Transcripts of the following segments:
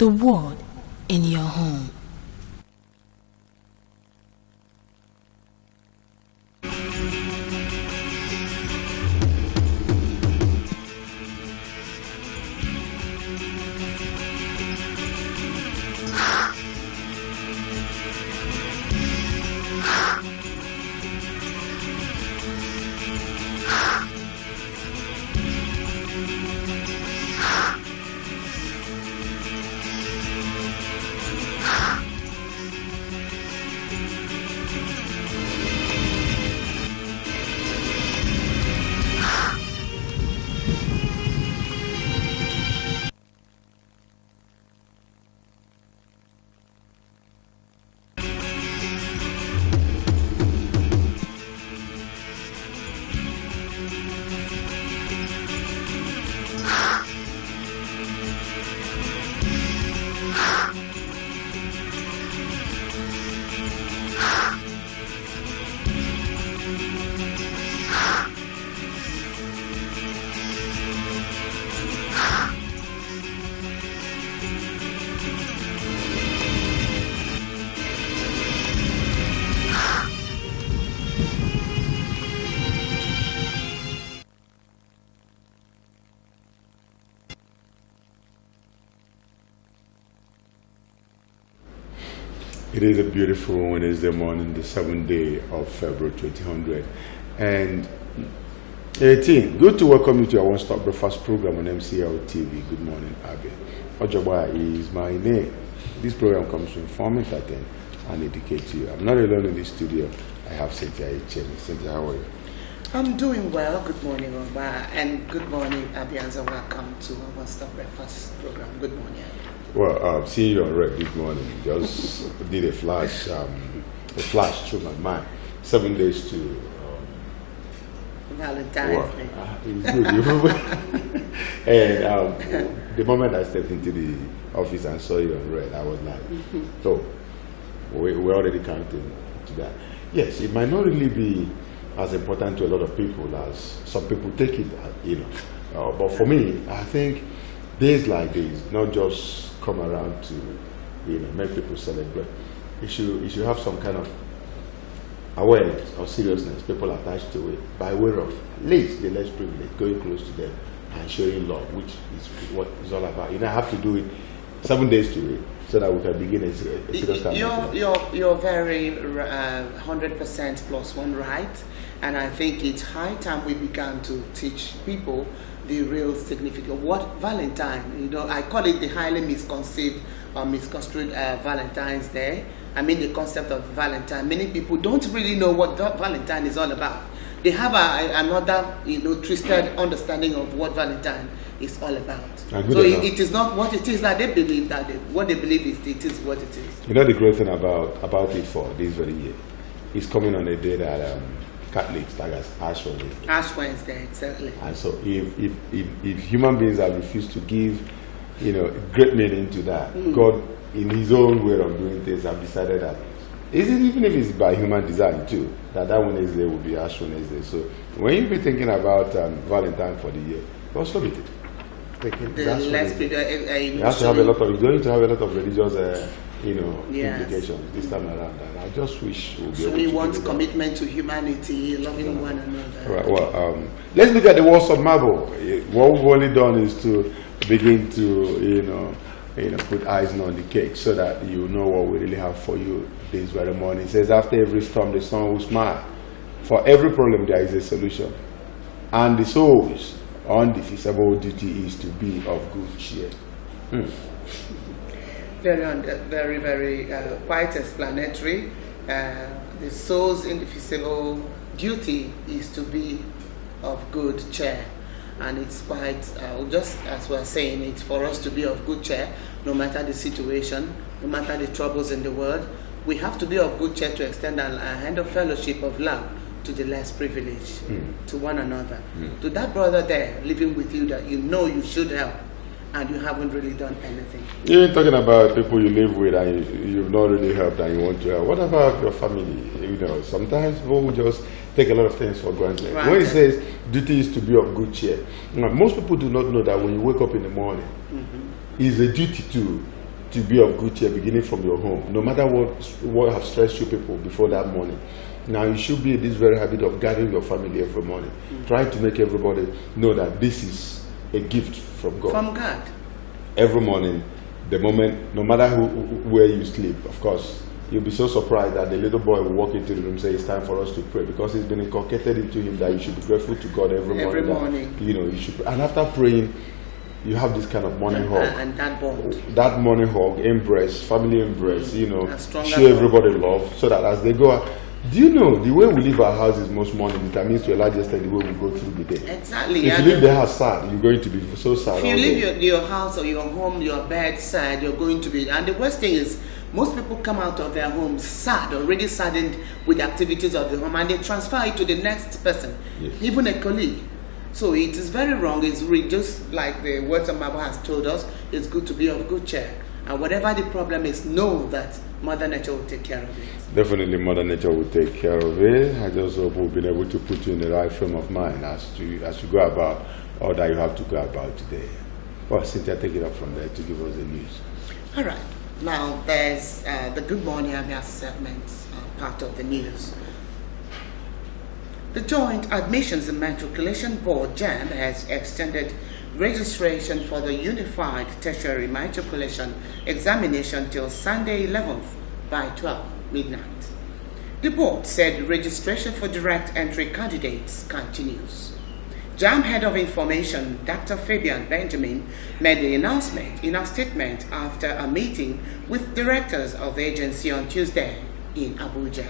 the word in your home. It is a beautiful Wednesday morning, the 7th day of February 2018. Good to welcome you to our one-stop breakfast program on MCL TV. Good morning, Abia. Ojoba is my name. This program comes to inform, entertain, and educate you. I'm not alone in the studio. I have Cynthia Echene. Cynthia, how are you? I'm doing well. Good morning, Oba, and good morning, Abians, and welcome to our one-stop breakfast program. Good morning. Well, seeing you on red this morning, just did a flash through my mind. 7 days to Valentine's Day. It's good. And the moment I stepped into the office and saw you on red, I was like, so we're already counting to that. Yes, it might not really be as important to a lot of people as some people take it, but for me, I think days like these, not just come around to, make people celebrate. You should have some kind of awareness or seriousness, people attached to it, by way of at least the less privileged, going close to them and showing love, which is what it's all about. I have to do it 7 days to it so that we can begin a serious campaign. You're very 100% plus one right, and I think it's high time we began to teach people the real significance. What Valentine, I call it the highly misconceived or misconstrued Valentine's Day. I mean the concept of Valentine. Many people don't really know what Valentine is all about. They have another, twisted understanding of what Valentine is all about. So it is not what it is that they believe what they believe it is what it is. The great thing about it for this very year is coming on a day that Catholics tag as Ash Wednesday. Ash Wednesday, exactly. And so if human beings have refused to give, great meaning to that, God, in His own way of doing things, have decided that, even if it's by human design too, that Wednesday will be Ash Wednesday. So when you be thinking about Valentine for the year, also be thinking you have to have a lot of, you don't need to have a lot of religious implications this time around. And I just wish we'll be able we to want commitment to humanity, loving one another. Right, well, let's look at the walls of marble. What we've only done is to begin to, put icing on the cake so that you know what we really have for you this very morning. It says, after every storm, the sun will smile. For every problem, there is a solution. And the soul's undefeasible duty is to be of good cheer. Very, very quite explanatory. The soul's indefeasible duty is to be of good cheer. And it's quite, just as we're saying, it's for us to be of good cheer, no matter the situation, no matter the troubles in the world. We have to be of good cheer to extend a hand of fellowship of love to the less privileged, to one another. To that brother there living with you that you should help, and you haven't really done anything. You're talking about people you live with and you've not really helped and you want to help. What about your family? Sometimes people will just take a lot of things for granted. Right. When it says duty is to be of good cheer, most people do not know that when you wake up in the morning, it's a duty to to be of good cheer beginning from your home, no matter what have stressed you people before that morning. Now you should be in this very habit of guiding your family every morning. Try to make everybody know that this is a gift from God. From God. Every morning, the moment, no matter where you sleep, of course, you'll be so surprised that the little boy will walk into the room and say, it's time for us to pray, because it's been inculcated into him that you should be grateful to God every morning. Every morning. That, you should, and after praying, you have this kind of morning hug. And that bond. That morning hug, embrace, family embrace, show everybody love, so that as they go out. Do you know the way we leave our house is most morning determines to a large extent the way we go through the day. Exactly. If you leave the house sad, you're going to be so sad. If you leave your house or your home, your bed sad, you're going to be. And the worst thing is, most people come out of their homes sad, already saddened with the activities of the home, and they transfer it to the next person, yes. Even a colleague. So it is very wrong. It's really just like the words of Bible has told us. It's good to be of good cheer, and whatever the problem is, know that Mother Nature will take care of it. Definitely, Mother Nature will take care of it. I just hope we've been able to put you in the right frame of mind as you go about all that you have to go about today. Well, Cynthia, take it up from there to give us the news. All right. Now, there's the Good Morning Abia segment, part of the news. The Joint Admissions and Matriculation Board, JAMB, has extended registration for the Unified Tertiary Matriculation Examination till Sunday 11th by 12 midnight. The board said registration for direct entry candidates continues. JAMB Head of Information, Dr. Fabian Benjamin, made the announcement in a statement after a meeting with directors of the agency on Tuesday in Abuja.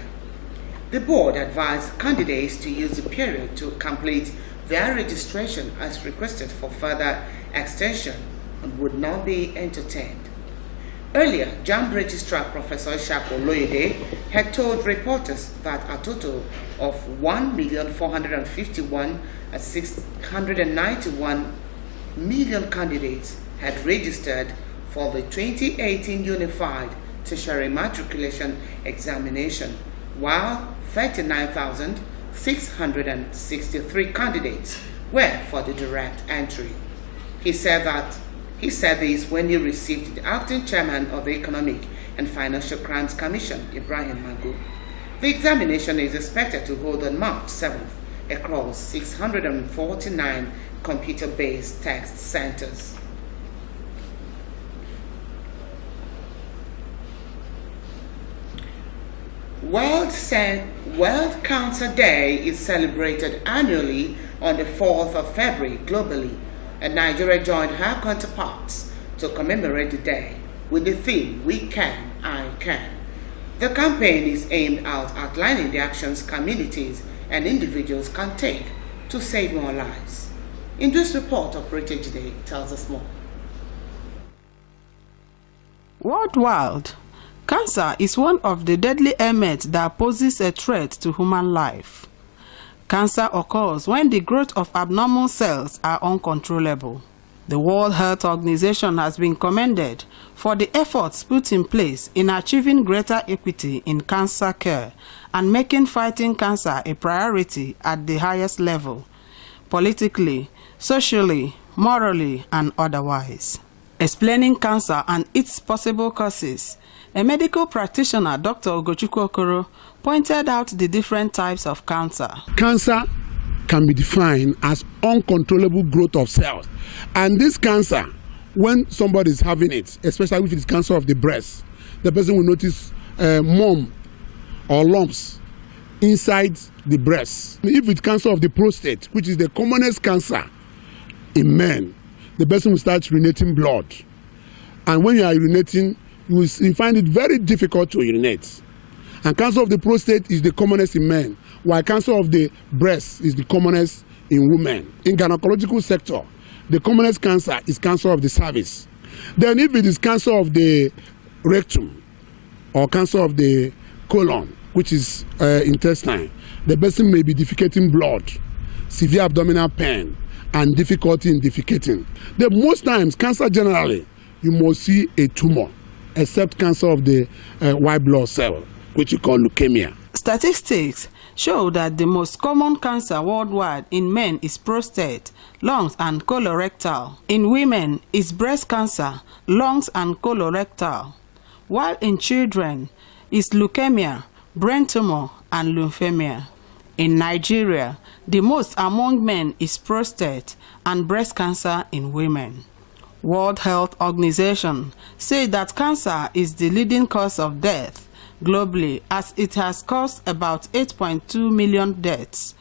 The board advised candidates to use the period to complete their registration as requested for further extension and would not be entertained. Earlier, JAMB Registrar Professor Shako Loyede had told reporters that a total of 1,451,691 candidates had registered for the 2018 Unified Tertiary Matriculation Examination, while 39,663 candidates were for the direct entry. He said this when he received the acting chairman of the Economic and Financial Crimes Commission, Ibrahim Magu. The examination is expected to hold on March 7th across 649 computer-based test centers. World Cancer Day is celebrated annually on the 4th of February globally, and Nigeria joined her counterparts to commemorate the day with the theme, We Can, I Can. The campaign is aimed at outlining the actions communities and individuals can take to save more lives. In this report, Operator Jide tells us more. Worldwide, cancer is one of the deadly ailments that poses a threat to human life. Cancer occurs when the growth of abnormal cells are uncontrollable. The World Health Organization has been commended for the efforts put in place in achieving greater equity in cancer care and making fighting cancer a priority at the highest level, politically, socially, morally, and otherwise. Explaining cancer and its possible causes, a medical practitioner, Dr. Ogochukwu Okoro, pointed out the different types of cancer. Cancer can be defined as uncontrollable growth of cells. And this cancer, when somebody is having it, especially if it is cancer of the breast, the person will notice mum or lumps inside the breast. If it's cancer of the prostate, which is the commonest cancer in men, the person will start urinating blood. And when you are urinating, you find it very difficult to urinate. And cancer of the prostate is the commonest in men, while cancer of the breast is the commonest in women. In gynecological sector, the commonest cancer is cancer of the cervix. Then if it is cancer of the rectum or cancer of the colon, which is intestine, the person may be defecating blood, severe abdominal pain, and difficulty in defecating. Most times, cancer generally, you must see a tumor, except cancer of the white blood cell, which you call leukemia. Statistics show that the most common cancer worldwide in men is prostate, lungs, and colorectal. In women, it's breast cancer, lungs, and colorectal. While in children, it's leukemia, brain tumor, and lymphemia. In Nigeria, the most among men is prostate and breast cancer in women. World Health Organization say that cancer is the leading cause of death globally, as it has caused about 8.2 million deaths,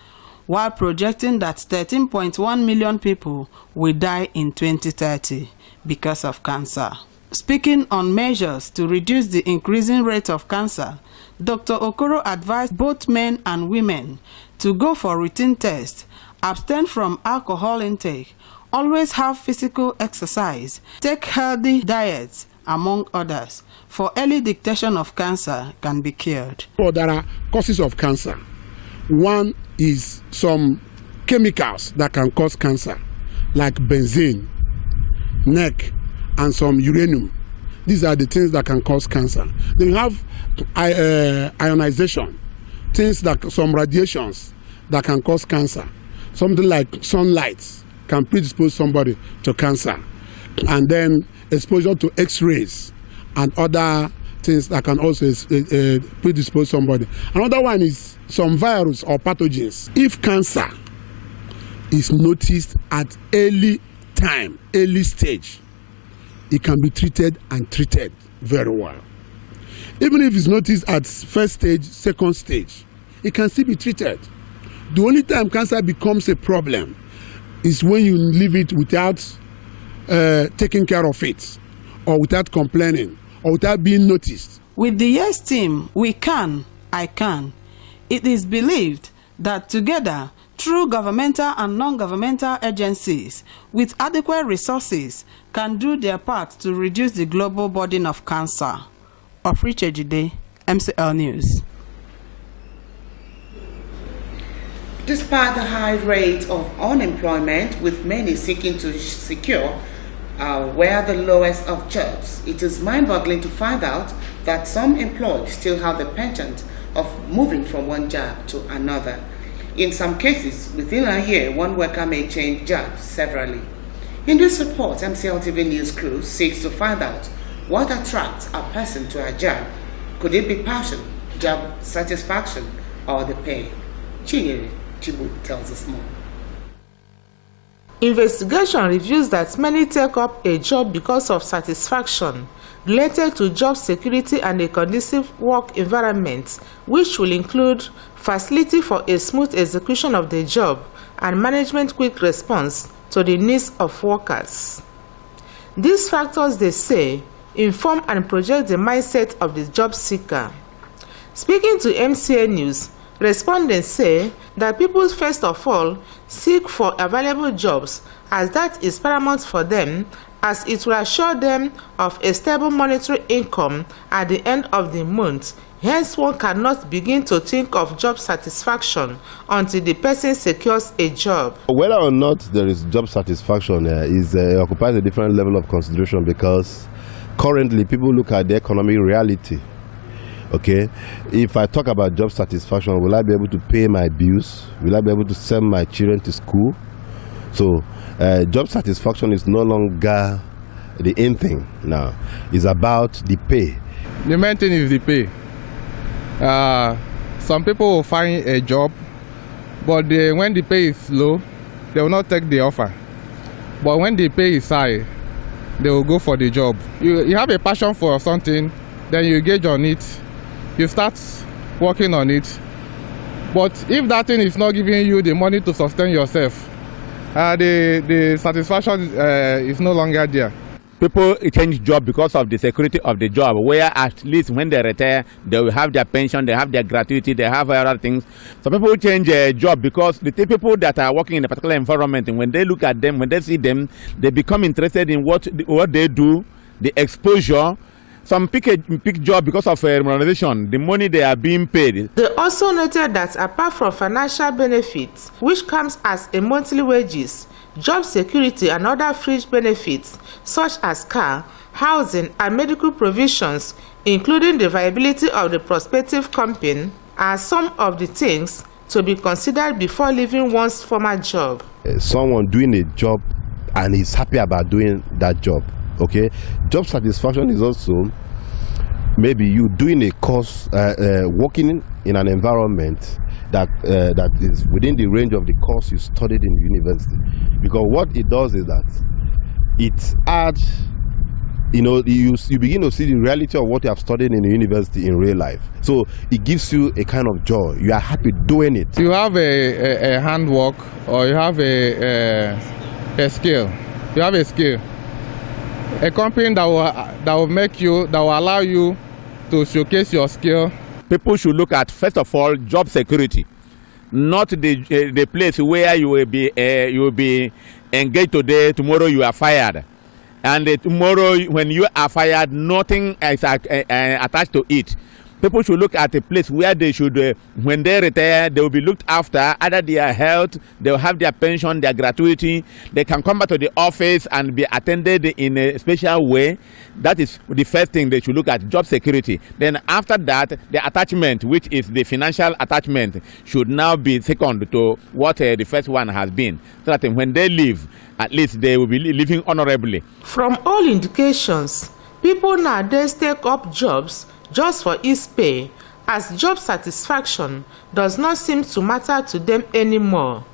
while projecting that 13.1 million people will die in 2030 because of cancer. Speaking on measures to reduce the increasing rate of cancer, Dr. Okoro advised both men and women to go for routine tests, abstain from alcohol intake, always have physical exercise, take healthy diets, among others, for early detection of cancer can be cured. So there are causes of cancer. One is some chemicals that can cause cancer, like benzene, NEC, and some uranium. These are the things that can cause cancer. Then you have ionization, things like some radiations that can cause cancer. Something like sunlight can predispose somebody to cancer. And then exposure to X-rays and other things that can also predispose somebody. Another one is some virus or pathogens. If cancer is noticed at early time, early stage, it can be treated and treated very well. Even if it's noticed at first stage, second stage, it can still be treated. The only time cancer becomes a problem is when you leave it without taking care of it, or without complaining, or without being noticed. With the YES team, we can, I can. It is believed that together, through governmental and non-governmental agencies with adequate resources, can do their part to reduce the global burden of cancer. Ofriche Jide, MCL News. Despite the high rate of unemployment, with many seeking to secure where the lowest of jobs, it is mind-boggling to find out that some employed still have the penchant of moving from one job to another. In some cases, within a year, one worker may change jobs severally. In this report, MCL TV News Crew seeks to find out what attracts a person to a job. Could it be passion, job satisfaction, or the pay? Chinyere Chibu tells us more. Investigation reveals that many take up a job because of satisfaction related to job security and a conducive work environment, which will include facility for a smooth execution of the job and management quick response to the needs of workers. These factors, they say, inform and project the mindset of the job seeker. Speaking to MCA News, respondents say that people first of all seek for available jobs, as that is paramount for them, as it will assure them of a stable monetary income at the end of the month. Hence, one cannot begin to think of job satisfaction until the person secures a job. Whether or not there is job satisfaction occupies a different level of consideration, because currently people look at the economic reality. Okay, if I talk about job satisfaction, will I be able to pay my bills? Will I be able to send my children to school? So job satisfaction is no longer the in thing now. It's about the pay. The main thing is the pay. Some people will find a job, but when the pay is low, they will not take the offer. But when the pay is high, they will go for the job. You have a passion for something, then you engage on it. You start working on it, but if that thing is not giving you the money to sustain yourself, the satisfaction is no longer there. People change job because of the security of the job, where at least when they retire, they will have their pension, they have their gratuity, they have other things. So people change a job because the people that are working in a particular environment, and when they look at them, when they see them, they become interested in what they do, the exposure. Some pick job because of remuneration, the money they are being paid. They also noted that apart from financial benefits, which comes as a monthly wages, job security and other fringe benefits such as car, housing and medical provisions, including the viability of the prospective company, are some of the things to be considered before leaving one's former job. Someone doing a job and is happy about doing that job, okay? Job satisfaction is also maybe you doing a course, working in an environment that is within the range of the course you studied in university. Because what it does is that it adds, you begin to see the reality of what you have studied in the university in real life. So it gives you a kind of joy. You are happy doing it. You have a handwork, or you have a skill. You have a skill. A company that will allow you to showcase your skill. People should look at, first of all, job security, not the place where you will be engaged today, tomorrow you are fired. And tomorrow when you are fired, nothing is attached to it. People should look at a place where they should, when they retire, they will be looked after, either their health, they will have their pension, their gratuity, they can come back to the office and be attended in a special way. That is the first thing they should look at, job security. Then after that, the attachment, which is the financial attachment, should now be second to what the first one has been. So that when they leave, at least they will be living honorably. From all indications, people nowadays take up jobs just for ease pay, as job satisfaction does not seem to matter to them anymore.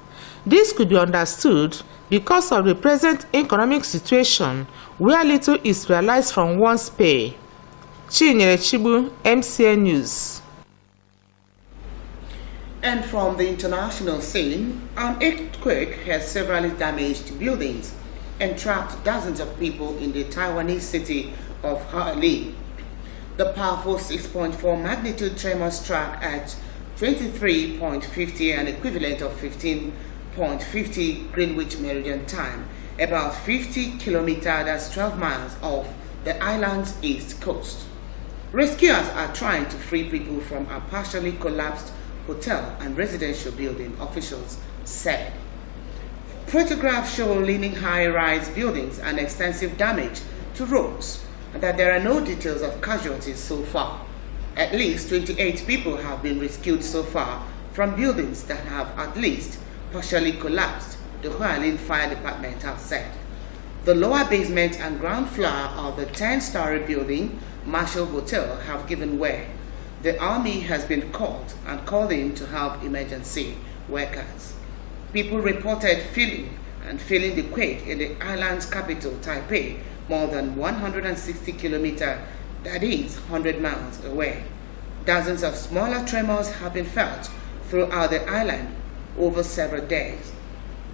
This could be understood because of the present economic situation where little is realized from one's pay. Chinyere Chibu, MCN News. And from the international scene, an earthquake has severely damaged buildings and trapped dozens of people in the Taiwanese city of Hali. The powerful 6.4 magnitude tremor struck at 23.50, an equivalent of 15.50 Greenwich Meridian time, about 50 kilometers, that's 12 miles off the island's east coast. Rescuers are trying to free people from a partially collapsed hotel and residential building, officials said. Photographs show leaning high-rise buildings and extensive damage to roads, and that there are no details of casualties so far. At least 28 people have been rescued so far from buildings that have at least partially collapsed, the Hualien Fire Department has said. The lower basement and ground floor of the 10-story building, Marshall Hotel, have given way. The army has been called in to help emergency workers. People reported feeling the quake in the island's capital, Taipei, more than 160 kilometers, that is 100 miles away. Dozens of smaller tremors have been felt throughout the island over several days.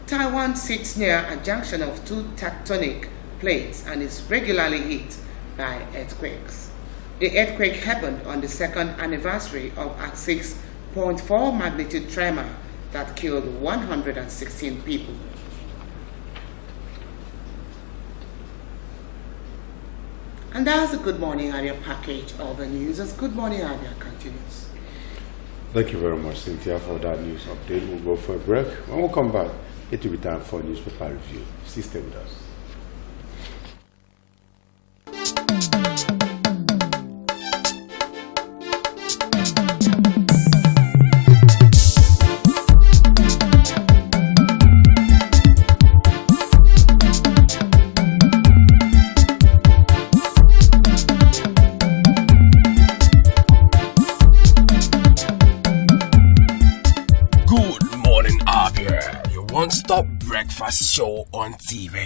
Taiwan sits near a junction of two tectonic plates and is regularly hit by earthquakes. The earthquake happened on the second anniversary of a 6.4 magnitude tremor that killed 116 people. And that's the Good Morning Abia package of the news as Good Morning Abia continues. Thank you very much, Cynthia, for that news update. We'll go for a break. When we come back, it will be time for a newspaper review. Please stay with us. One-stop breakfast show on TV.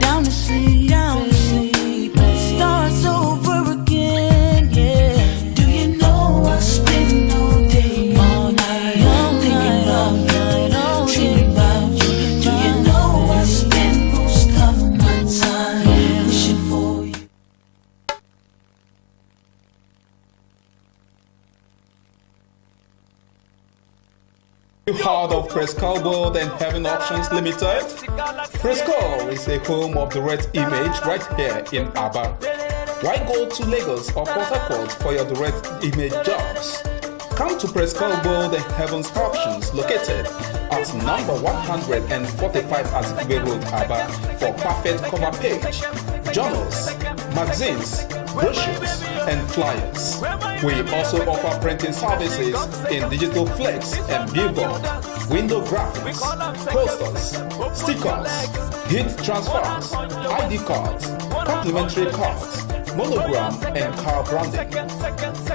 Down the You heard of Prescal World and Heaven Options Limited? Prescal is a home of the direct image right here in Abia. Why go to Lagos or Port Harcourt for your direct image jobs? Come to Prescal World and Heaven's Options located at number 145 Azikwe Road, Abia for perfect cover page, journals, magazines, brochures, and flyers. We also offer printing services in digital flex and billboard, window graphics, posters, stickers, heat transfers, ID cards, complimentary cards, monogram, and car branding.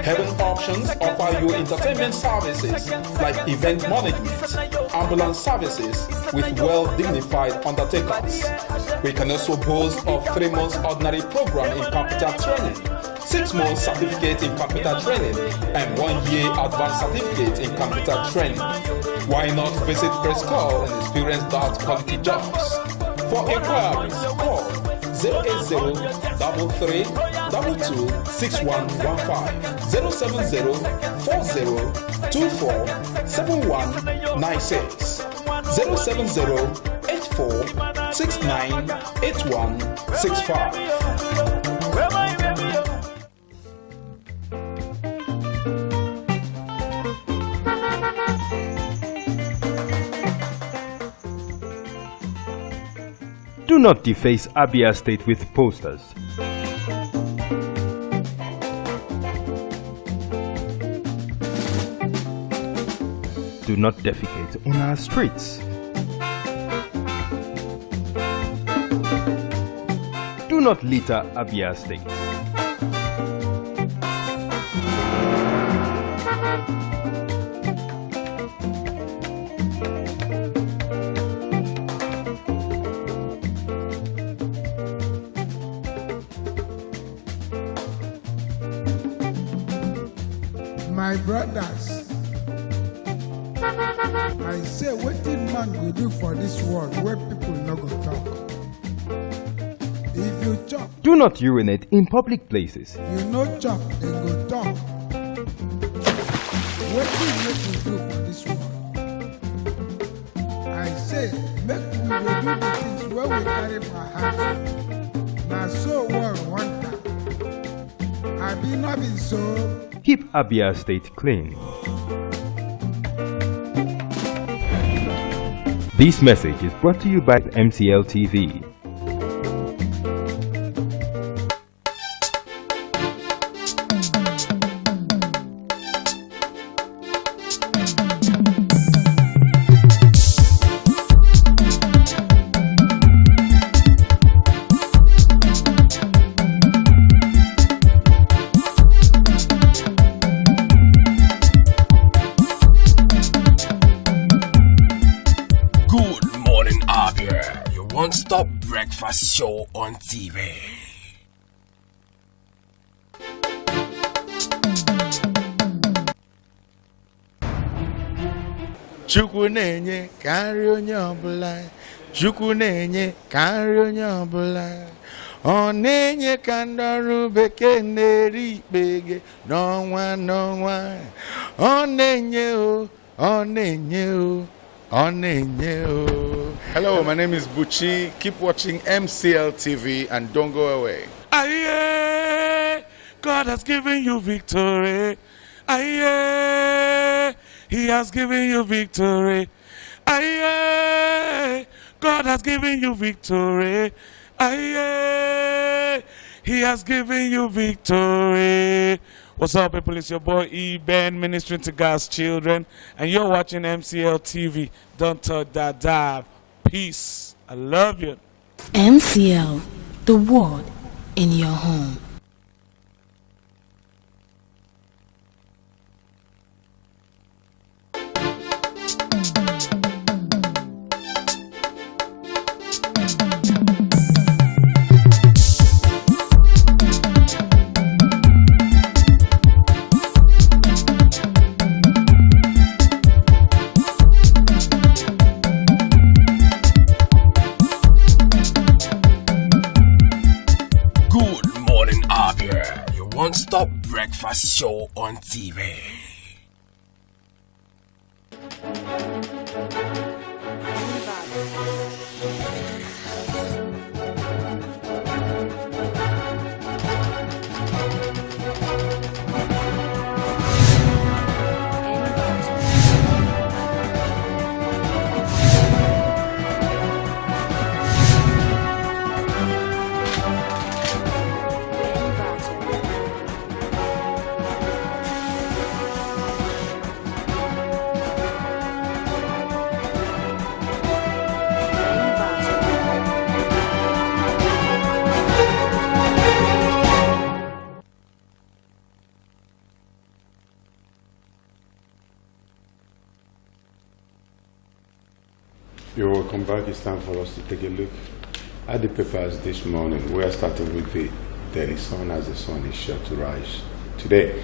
Heaven Options offer you entertainment services like event management, ambulance services with well-dignified undertakers. We can also boast of 3 months ordinary program in computer training, 6 months certificate in computer training, and 1 year advanced certificate in computer training. Why not visit Prescal and experience that quality jobs? For inquiries, call 080-33-22-6115, 070-40-24-7196, 070-84-69-8165. Do not deface Abia State with posters. Do not defecate on our streets. Do not litter Abia State. My brothers, I say what did man go do for this world where people no go talk? If you chop, Do not urinate in public places. you no chop, then go talk. What did make we do for this world? I say make we dey do the things where we carry for heart. Now so world one time. I be not been so. Keep Abia State clean. This message is brought to you by MCL TV. Good morning, Abia. Your one-stop breakfast show on TV. Chukwu na-enye ka nri onye ọbụla. Chukwu na-enye ka nri onye ọbụla. Ọ na-enye ka ndị ọrụ bekee na-eri ikpege n'ọnwa n'ọnwa. Ọ na-enye o, ọ na-enye o, ọ na-enye o. Hello, my name is Buchi. Keep watching MCL TV and don't go away. Aye, God has given you victory. Aye, He has given you victory. Aye, God has given you victory. Aye, He has given you victory. What's up, people? It's your boy E-Ben, ministering to God's children, and you're watching MCL TV. Don't touch that dive. Peace. I love you. MCL, the word in your home. One-stop breakfast show on TV. You're welcome back. It's time for us to take a look at the papers this morning. We are starting with the Daily Sun as the sun is sure to rise today.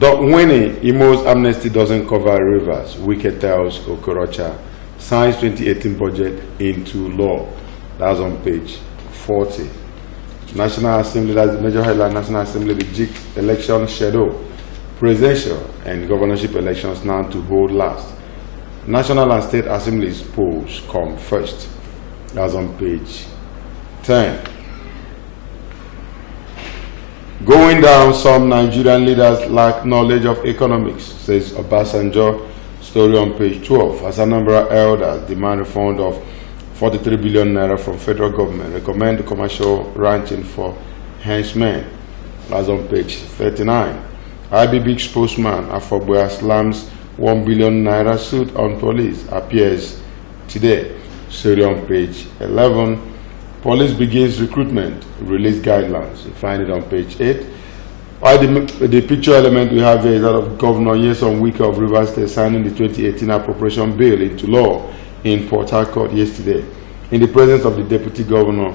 Winnie, Imo's amnesty doesn't cover rivers. Wike tells Okorocha. Signs 2018 budget into law. That's on page 40. National Assembly, that's the major headline. National Assembly, the JIC election schedule. Presidential and governorship elections now to hold last. National and State Assemblies polls come first. That's on page 10. Going down, some Nigerian leaders lack knowledge of economics, says Obasanjo. Story on page 12. As a number of elders demand a fund of 43 billion naira from federal government, recommend commercial ranching for henchmen. That's on page 39. IBB spokesman Afobua slams 1 billion naira suit on police appears today. Story on page 11. Police begins recruitment, release guidelines. You find it on page 8. The picture element we have here is that of Governor Nyesom Wike of Rivers State signing the 2018 appropriation bill into law in Port Harcourt yesterday, in the presence of the Deputy Governor,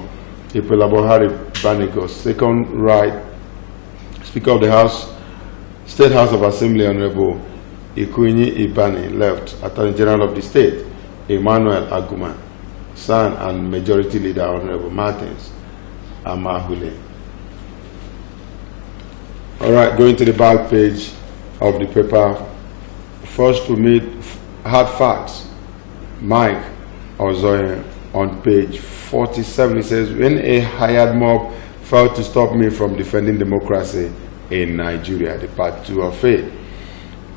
Ipelabohari Banigos, second right Speaker of the House, State House of Assembly, Honorable Ikunyi Ibani, left Attorney General of the State, Emmanuel Aguma, son and Majority Leader, Honorable Martins Amahule. All right, going to the back page of the paper. First to meet hard facts. Mike Ozoye on page 47. It says, when a hired mob failed to stop me from defending democracy in Nigeria, the part 2 of it.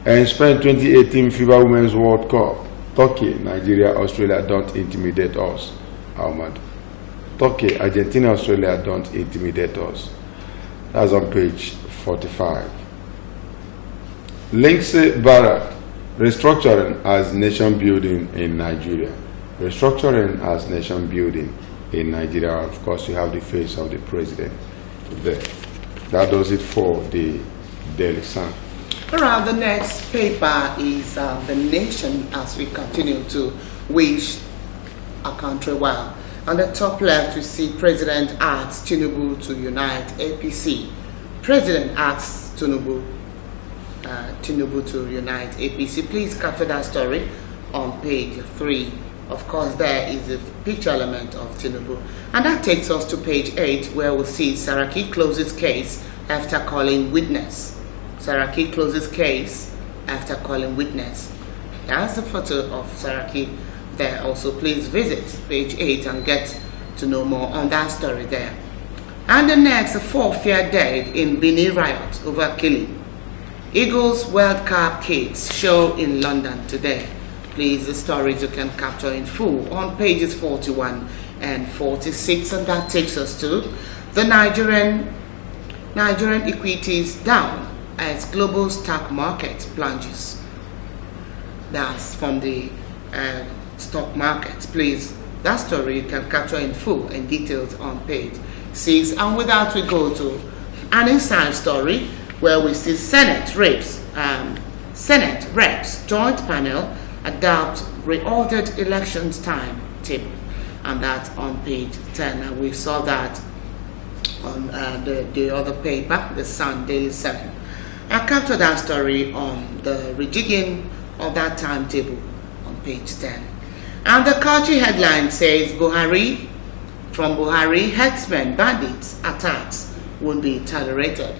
And Spain 2018 FIBA Women's World Cup. Turkey, Nigeria, Australia don't intimidate us. Ahmad. Turkey, Argentina, Australia don't intimidate us. That's on page 45. Lindsay Barak, restructuring as nation building in Nigeria. Restructuring as nation building in Nigeria. Of course, you have the face of the president there. That does it for the Daily Sun. All right, the next paper is The Nation, as we continue to wish our country well. On the top left, we see President asks Tinubu to unite APC. President asks Tinubu to unite APC. Please capture that story on page 3. Of course, there is a picture element of Tinubu. And that takes us to page 8, where we'll see Saraki closes case after calling witness. Saraki closes case after calling witness. That's the photo of Saraki there. Also, please visit page 8 and get to know more on that story there. And the next, 4 fear dead in Benin riot over killing. Eagles World Cup kids show in London today. Please, the stories you can capture in full on pages 41 and 46. And that takes us to the Nigerian equities down as global stock market plunges. That's from the stock market. Please, that story you can capture in full and details on page 6. And with that, we go to an inside story where we see Senate Reps joint panel adopt reordered elections timetable, and that's on page 10. And we saw that on the other paper, the Sun Daily 7. I captured that story on the rejigging of that timetable on page 10. And the culture headline says, Buhari, herdsmen, bandits, attacks won't be tolerated.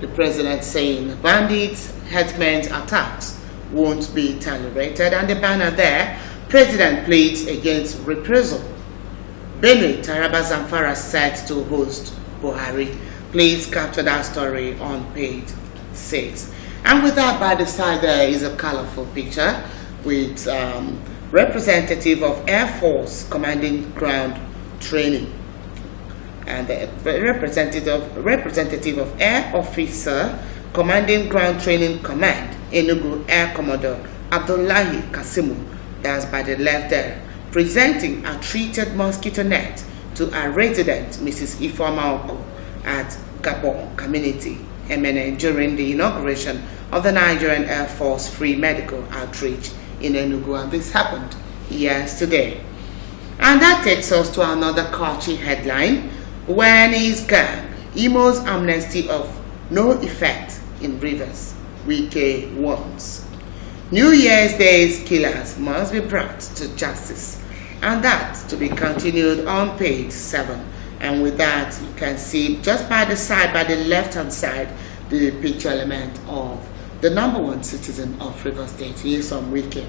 The president saying bandits, herdsmen, attacks won't be tolerated. And the banner there, President pleads against reprisal. Benue, Taraba, Zamfara set to host Buhari. Please capture that story on page 6. And with that by the side there is a colorful picture with representative of Air Force commanding ground training. And the representative of Air Officer commanding ground training command, Enugu Air Commodore Abdullahi Kasimu, that's by the left there, presenting a treated mosquito net to a resident, Mrs. Ifeoma Oko, at Gabon Community, MNA, during the inauguration of the Nigerian Air Force Free Medical Outreach in Enugu, and this happened yesterday. And that takes us to another Kochi headline. When is gang? Imo's amnesty of no effect in Rivers. Wike warns. New Year's Day's killers must be brought to justice. And that to be continued on page 7. And with that, you can see just by the side, by the left-hand side, the picture element of the #1 citizen of Rivers State. He is on Wike.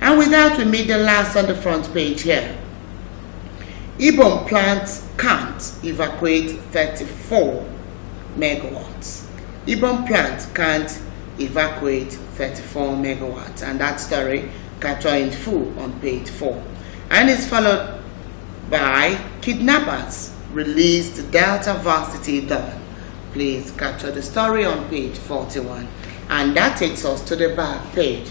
And with that, we meet the last on the front page here. Ibom plant can't evacuate 34 megawatts. Ibom plant can't evacuate 34 megawatts. And that story captured in full on page 4. And it's followed by kidnappers released Delta Varsity Dawn. Please capture the story on page 41. And that takes us to the back page.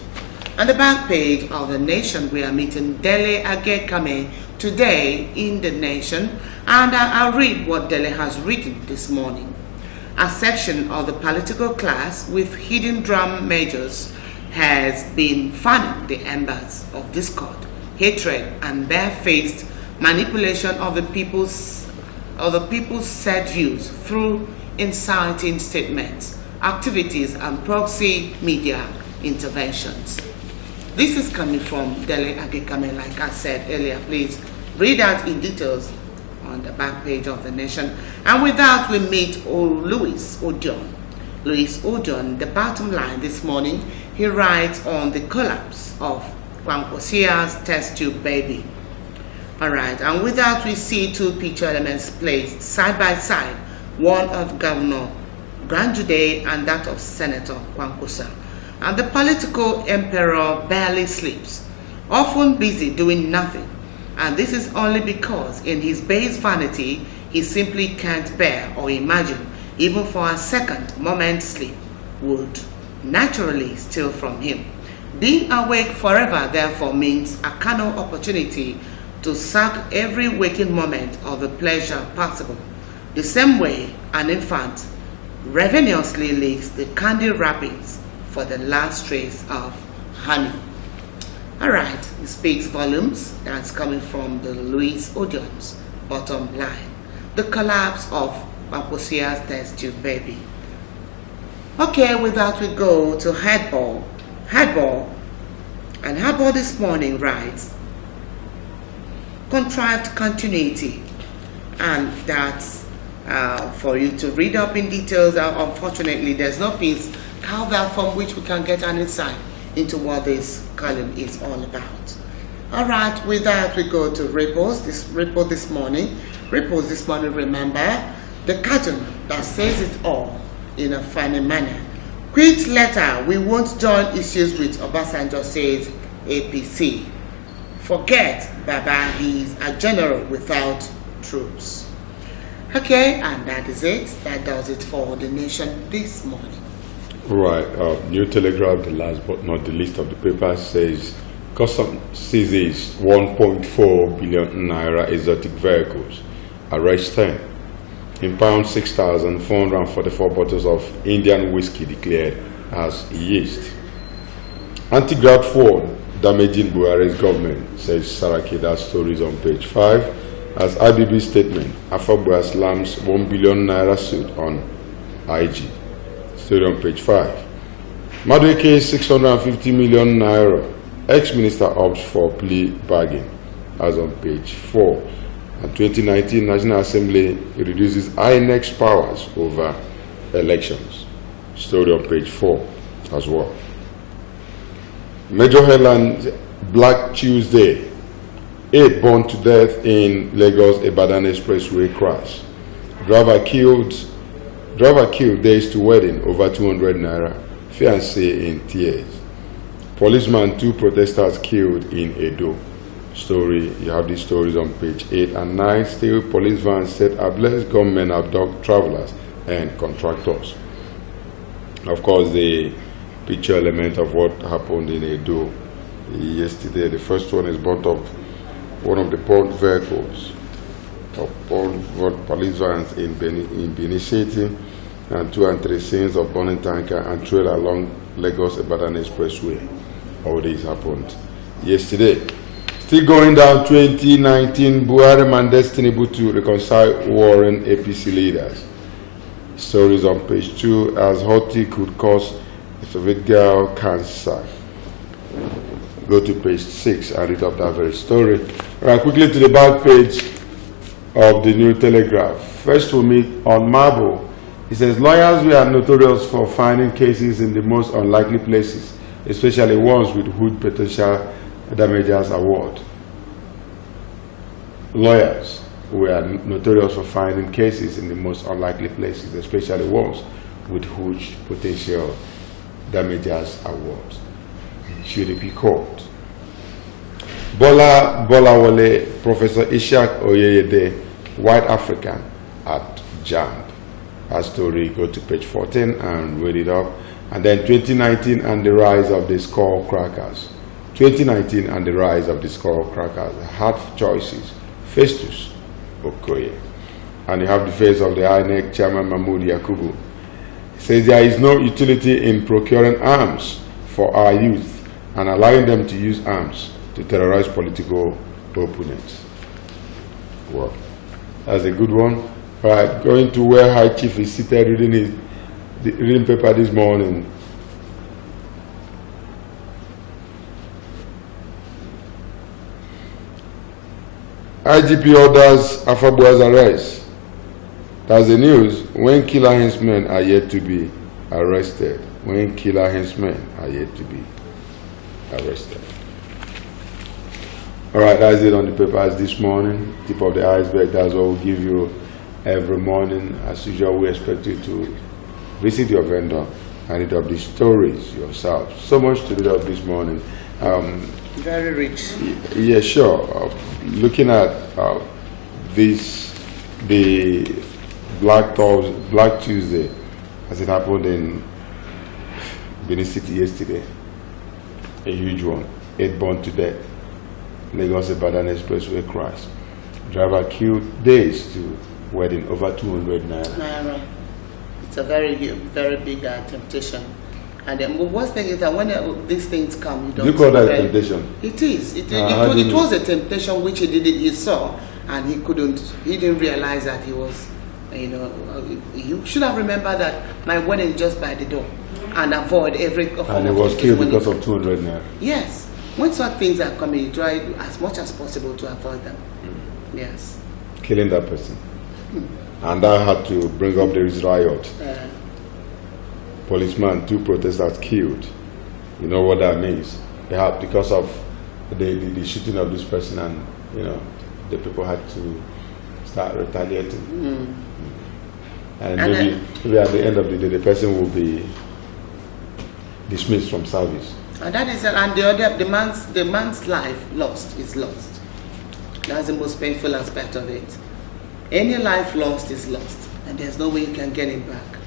On the back page of The Nation, we are meeting Dele Agekame today in The Nation, and I'll read what Dele has written this morning. A section of the political class with hidden drum measures has been fanning the embers of discord, hatred, and barefaced manipulation of the people's said views through inciting statements, activities, and proxy media interventions. This is coming from Dele Agekame, like I said earlier. Please read out in details on the back page of The Nation. And with that, we meet Louis Odion. Louis Odion, the bottom line this morning, he writes on the collapse of Kwankosia's test tube baby. All right, and with that, we see two picture elements placed side by side, one of Governor Granjude and that of Senator Kwankosa. And the political emperor barely sleeps, often busy doing nothing. And this is only because in his base vanity, he simply can't bear or imagine, even for a second, moment's sleep would naturally steal from him. Being awake forever, therefore, means a carnal opportunity to suck every waking moment of the pleasure possible, the same way an infant ravenously licks the candy wrappings for the last trace of honey. All right, it speaks volumes. That's coming from the Louis Odion's bottom line. The collapse of Kwankosia's test tube baby. Okay, with that we go to Headball. And Headball this morning writes, contrived continuity. And that's for you to read up in details. Unfortunately, there's no piece carved out from which we can get an insight into what this column is all about. All right, with that we go to Repos this morning. Repos this morning, remember, the cartoon that says it all in a funny manner. Quit letter, we won't join issues with Obasanjo, says APC. Forget Baba, he's a general without troops. Okay, and that is it. That does it for The Nation this morning. Right. New Telegraph, the last but not the least of the papers, says Custom seizes 1.4 billion naira exotic vehicles. Arrest 10. Impound 6,444 bottles of Indian whiskey declared as yeast. Anti-graft fraud damaging Buhari's government, says Saraki. That story is on page 5. As IBB statement, Afabua slams 1 billion naira suit on IG. Story on page 5. Madueke 650 million naira. Ex-minister opts for plea bargain, as on page 4. And 2019 National Assembly reduces INEC's powers over elections. Story on page 4 as well. Major headlines Black Tuesday. 8 burned to death in Lagos-Ibadan Expressway crash. Driver killed days to wedding, over 200 naira. Fiancé in tears. Policeman, 2 protesters killed in Edo. Story, you have these stories on page 8 and 9. Still, police vans set ablaze, gunmen abduct travelers and contractors. Of course, the picture element of what happened in Edo yesterday. The first one is burnt up one of the burnt vehicles of police vans in Benin City, and 2 and 3 scenes of burning tanker and trailer along Lagos-Ibadan Expressway. All these happened yesterday. Still going down, 2019, Buhari mandates Tinubu to reconcile warring APC leaders. Stories on page 2, as Hoti could cause esophageal cancer. Go to page 6 and read up that very story. Right, quickly to the back page of the New Telegraph. First we meet on Marble. He says, lawyers were notorious for finding cases in the most unlikely places, especially ones with huge potential damages award. Lawyers were notorious for finding cases in the most unlikely places, especially ones with huge potential damages awards. Should it be called? Bola Wale, Professor Ishak Oyeyede, White African at JAMB. That story, go to page 14 and read it up. And then 2019 and the rise of the skull crackers. 2019 and the rise of the skull crackers. Hard choices. Festus Okoye. And you have the face of the INEC chairman Mahmoud Yakubu. He says there is no utility in procuring arms for our youth and allowing them to use arms to terrorize political opponents. Well, that's a good one. All right, going to where High Chief is seated reading paper this morning. IGP orders Afabua's arrest. That's the news. When killer henchmen are yet to be arrested. When killer henchmen are yet to be arrested. All right, that's it on the papers this morning. Tip of the iceberg, that's what we'll give you every morning. As usual, we expect you to visit your vendor and read up the stories yourself. So much to read up this morning. Very rich. Yeah, sure. Looking at the Black Tuesday, as it happened in Benin City yesterday, a huge one. 8 burned to death. Lagos-Ibadan Expressway crash. Driver killed days to wedding, over 200 naira. It's a very, very big temptation. And the worst thing is that when these things come, you don't. You call that a temptation? It is. It was a temptation which he saw, and he didn't realize that he was, you should have remembered that my wedding is just by the door, and avoid every. And he was killed because of 200 naira. Yes. When such things are coming, you try as much as possible to avoid them. Yes. Killing that person. And that had to bring up this riot. Policeman, 2 protesters killed. You know what that means? They had, because of the shooting of this person, and the people had to start retaliating. And maybe at the end of the day, the person will be dismissed from service. And that is, and the man's life lost is lost. That's the most painful aspect of it. Any life lost is lost, and there's no way you can get it back.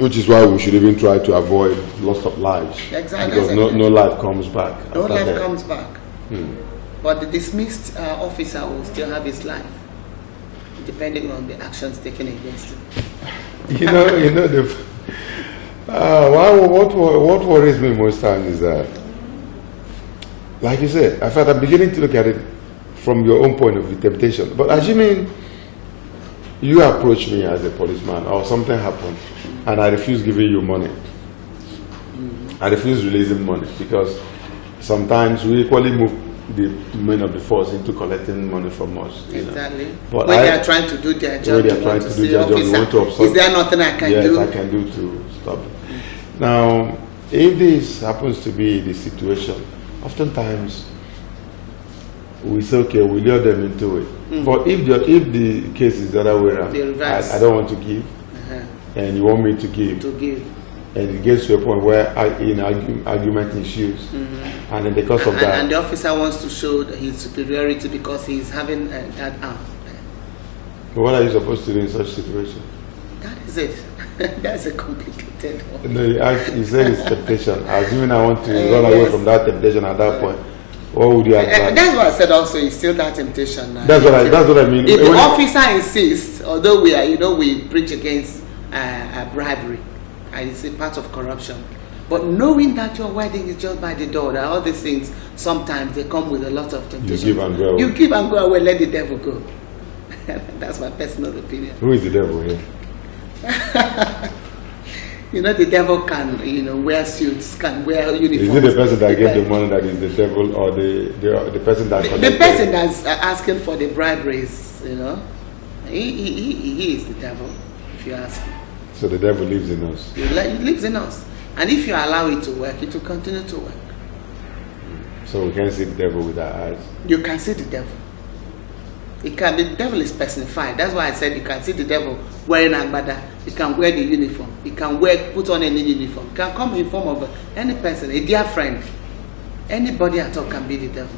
Which is why we should even try to avoid loss of lives. Exactly. Because no life comes back. No life comes back. But the dismissed officer will still have his life, depending on the actions taken against him. What worries me most times is that, like you said, I felt I'm beginning to look at it from your own point of view, temptation. But assuming you approach me as a policeman or something happened and I refuse giving you money, I refuse releasing money, because sometimes we equally move the men of the force into collecting money from us. Exactly. But when they are trying to do their job, is there nothing I can do? Yes, I can do to stop it. Now, if this happens to be the situation, oftentimes we say, okay, we lure them into it. But if the case is the other way around, I don't want to give, and you want me to give, and it gets to a point where argument ensues, and in the course of that, and the officer wants to show his superiority because he's having that arm. What are you supposed to do in such situation? That is it. That's a complicated one. No, you said it's temptation. Assuming I want to run away from that temptation at that point, what would you advise? That's what I said. Also, it's still that temptation. That's what I mean. If the officer insists, although we preach against bribery, and it's a part of corruption, but knowing that your wedding is just by the door, that all these things sometimes they come with a lot of temptation. You give and go away. You give and go away. Let the devil go. That's my personal opinion. Who is the devil here? The devil can, wear suits, can wear uniforms. Is it the person that gave the money that is the devil, or the person that the person that's asking for the briberies? He is the devil, if you ask me. So the devil lives in us. He lives in us, and if you allow it to work, it will continue to work. So we can see the devil with our eyes. You can see the devil. The devil is personified. That's why I said you can see the devil wearing agbada. He can wear the uniform. He can put on any uniform. He can come in form of any person, a dear friend. Anybody at all can be the devil.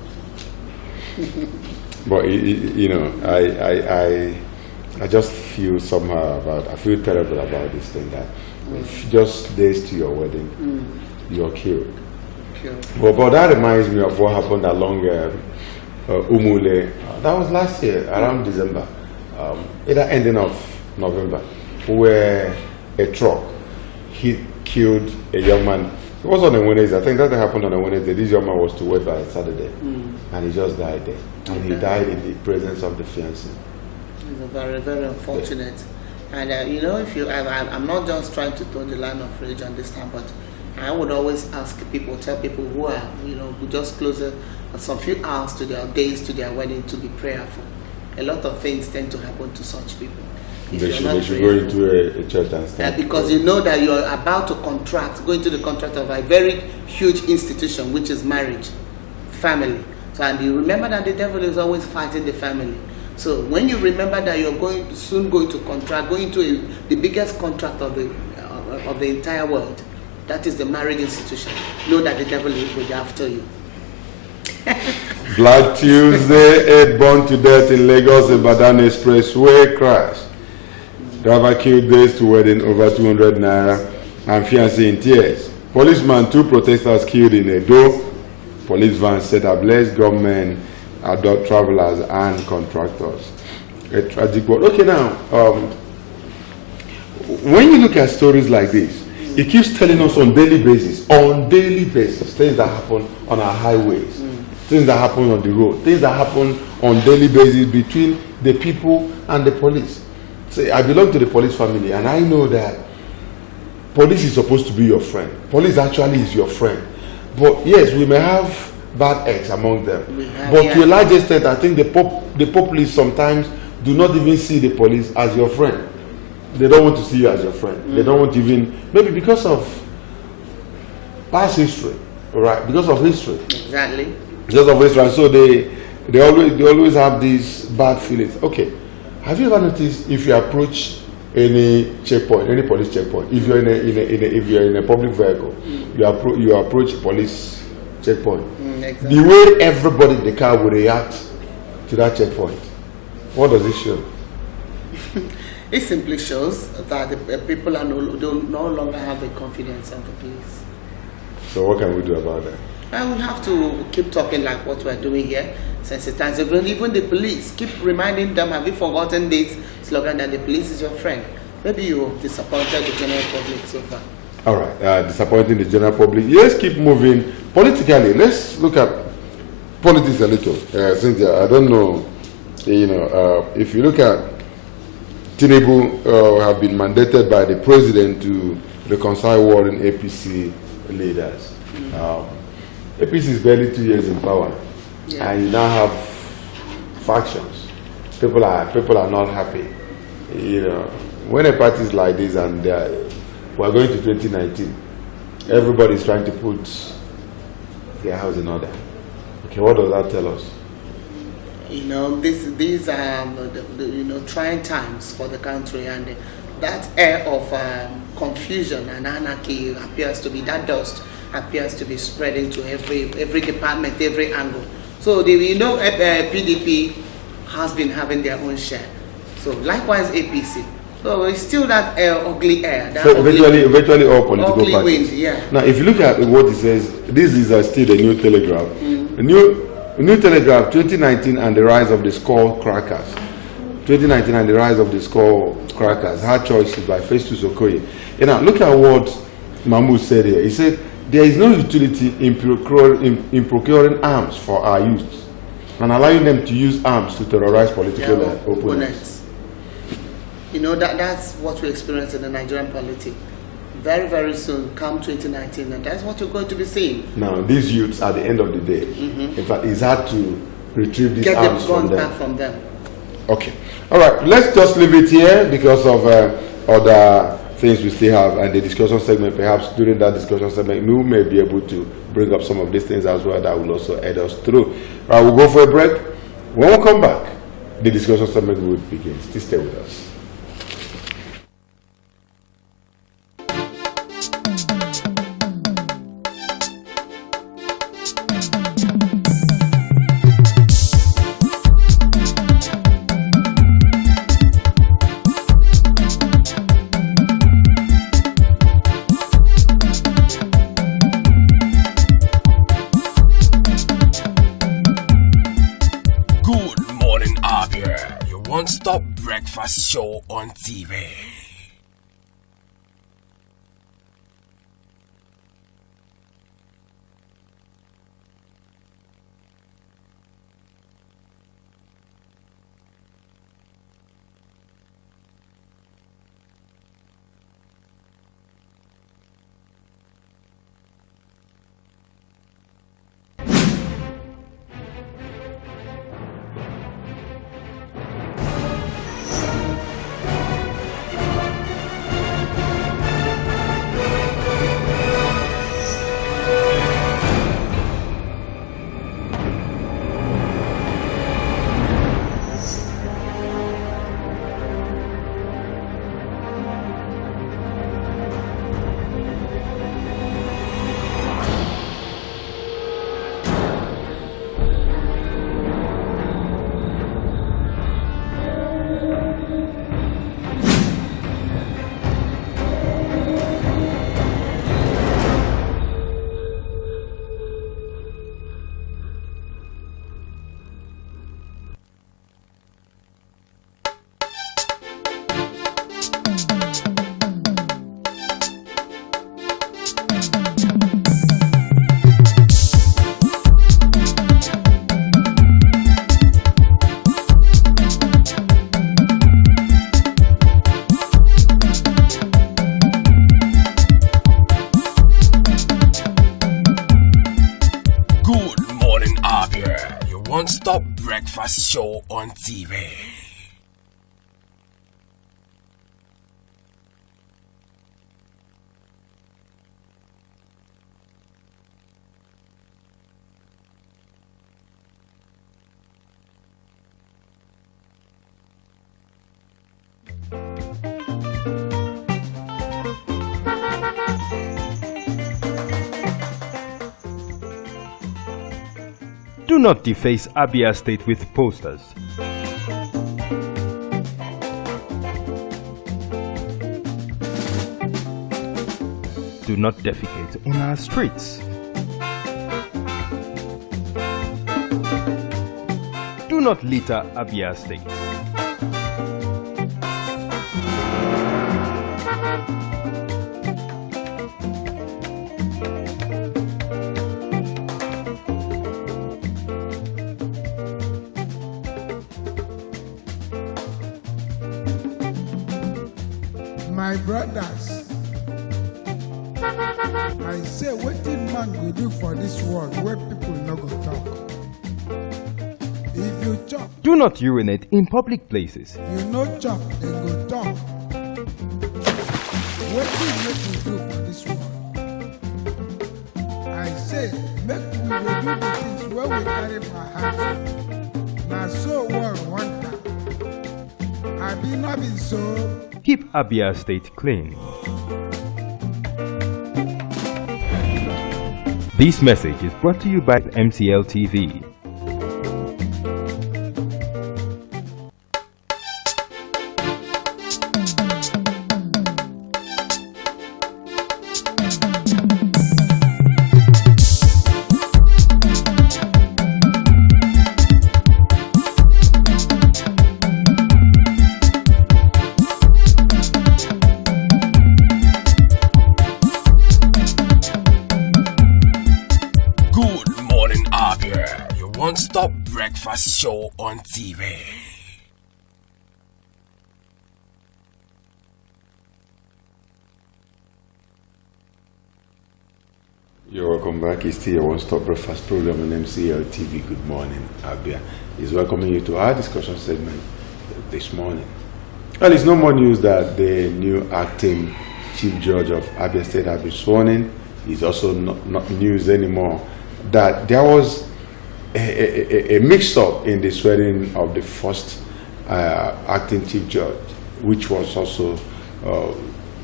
But I just feel I feel terrible about this thing that just days to your wedding, you're killed. But that reminds me of what happened along Umule. That was last year, around December, either ending of November, where a truck killed a young man. It was on a Wednesday. I think that happened on a Wednesday. This young man was to work by Saturday, and he just died there. And he died in the presence of the fiancé. It's very, very unfortunate. And I'm not just trying to throw the line of rage on this time, but I would always tell people who are, who just close some few hours to their days to their wedding to be prayerful. A lot of things tend to happen to such people. They should go into a church and stand. Because you know that you are about to go into the contract of a very huge institution, which is marriage, family. So, and you remember that the devil is always fighting the family. So when you remember that you're soon going to the biggest contract of the entire world, that is the marriage institution, know that the devil will be after you. Black Tuesday, 8 born to death in Lagos Ibadan Expressway crash. Driver killed days to wedding, over 200 naira, and fiancé in tears. Policeman, 2 protesters killed in Edo. Police van set ablaze, government adopt travelers and contractors. A tragic one. Okay, now, when you look at stories like this, it keeps telling us on daily basis, things that happen on our highways, things that happen on the road, things that happen on daily basis between the people and the police. See, I belong to the police family, and I know that police is supposed to be your friend. Police actually is your friend. But yes, we may have bad eggs among them. But to a large extent, I think the populace sometimes do not even see the police as your friend. They don't want to see you as your friend. They don't want to even, maybe because of past history, right? Because of history. Exactly. Because of history. And so they always have these bad feelings. Okay. Have you ever noticed if you approach any checkpoint, any police checkpoint, if you're in a public vehicle, you approach a police checkpoint, exactly. The way everybody in the car will react to that checkpoint, what does it show? It simply shows that the people are no longer have the confidence of the police. So what can we do about that? And we have to keep talking like what we're doing here. Sensitize even the police. Keep reminding them, have you forgotten this slogan that the police is your friend? Maybe you disappointed the general public so far. All right, disappointing the general public. Let's keep moving politically. Let's look at politics a little. Cynthia, I don't know, if you look at Tinubu have been mandated by the president to reconcile warring APC leaders. APC is barely 2 years in power, and you now have factions. People are not happy. When a party is like this and we're going to 2019, everybody is trying to put their house in order. Okay, what does that tell us? You know, these are trying times for the country, and that air of confusion and anarchy appears to be, that dust appears to be spreading to every department, every angle. So PDP has been having their own share. So likewise APC. So it's still that ugly air. That so eventually all political ugly parties. Wind, yeah. Now, if you look at what it says, this is still the New Telegraph. The New Telegraph, 2019 and the rise of the skull crackers. 2019 and the rise of the skull crackers. Hard choices by Festus Okoye. Now, look at what Mahmoud said here. He said, there is no utility in procuring arms for our youth and allowing them to use arms to terrorize political opponents. You know, that's what we experience in the Nigerian politics. Very, very soon, come 2019, and that's what you're going to be seeing. Now, these youths, at the end of the day, in fact, it's hard to retrieve these arms from them. Okay. All right, let's just leave it here because of other things we still have, and the discussion segment, perhaps during that discussion segment, we may be able to bring up some of these things as well that will also aid us through. All right, we'll go for a break. When we come back, the discussion segment will begin. Still stay with us. Non-stop breakfast show on TV. Non-stop breakfast show on TV. Do not deface Abia State with posters. Do not defecate on our streets. Do not litter Abia State. My brothers, I say wetin man go do for this world where people no go talk. If you chop, Do not urinate in public places. you no chop, dem go talk. Wetin make we do for this world? I say make we dey do the things wey we carry for heart. Na so one wonder. Abi no be so? Keep Abia State clean. This message is brought to you by MCL TV. Good morning, Abia, your one-stop breakfast show on TV. You're welcome back. It's still your one-stop breakfast program on MCL TV. Good morning, Abia. Is welcoming you to our discussion segment this morning. Well, it's no more news that the new acting Chief Judge of Abia State has been sworn in. It's also not news anymore that there was a mix-up in the swearing of the first acting Chief Judge, which was also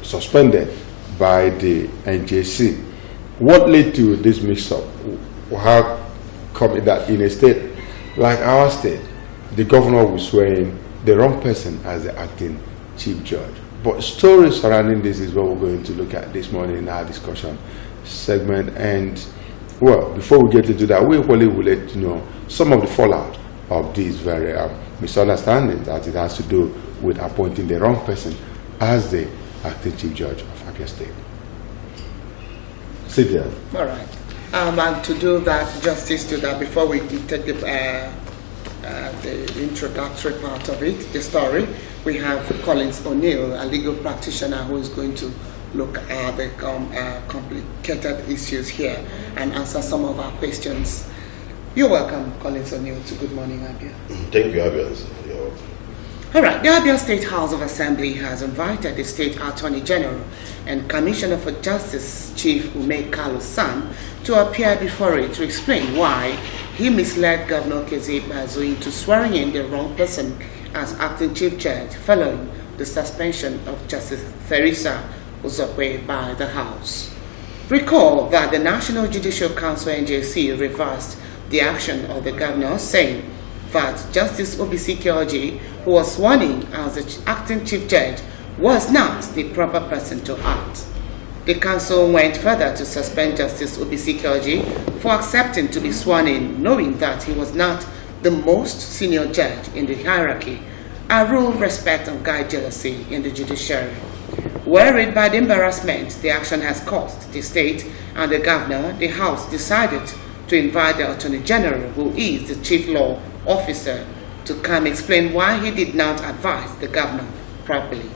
suspended by the NJC. What led to this mix-up? How come it that in a state like our state, the governor was swearing the wrong person as the acting Chief Judge? But stories surrounding this is what we're going to look at this morning in our discussion segment. And well, before we get into that, we will let you know some of the fallout of this very misunderstanding that it has to do with appointing the wrong person as the acting Chief Judge of Abia State. Sit down. All right. And to do that, justice to that, before we take the introductory part of it, the story, we have Collins O'Neill, a legal practitioner who is going to look at the complicated issues here and answer some of our questions. You're welcome, Collins O'Neill, to Good Morning, Abia. Thank you, Abia. All right, the Abia State House of Assembly has invited the State Attorney General and Commissioner for Justice, Chief Ume Kalu-san, to appear before it to explain why he misled Governor Kezib Azui into swearing in the wrong person as acting Chief Judge following the suspension of Justice Theresa Uzokwe by the House. Recall that the National Judicial Council NJC reversed the action of the governor, saying that Justice Obisi Kyoji, who was sworn in as the acting Chief Judge, was not the proper person to act. The council went further to suspend Justice Obisi Kyoji for accepting to be sworn in, knowing that he was not the most senior judge in the hierarchy, a rule respect and guide jealousy in the judiciary. Worried by the embarrassment the action has caused the state and the governor, the House decided to invite the Attorney General, who is the Chief Law Officer, to come explain why he did not advise the governor properly.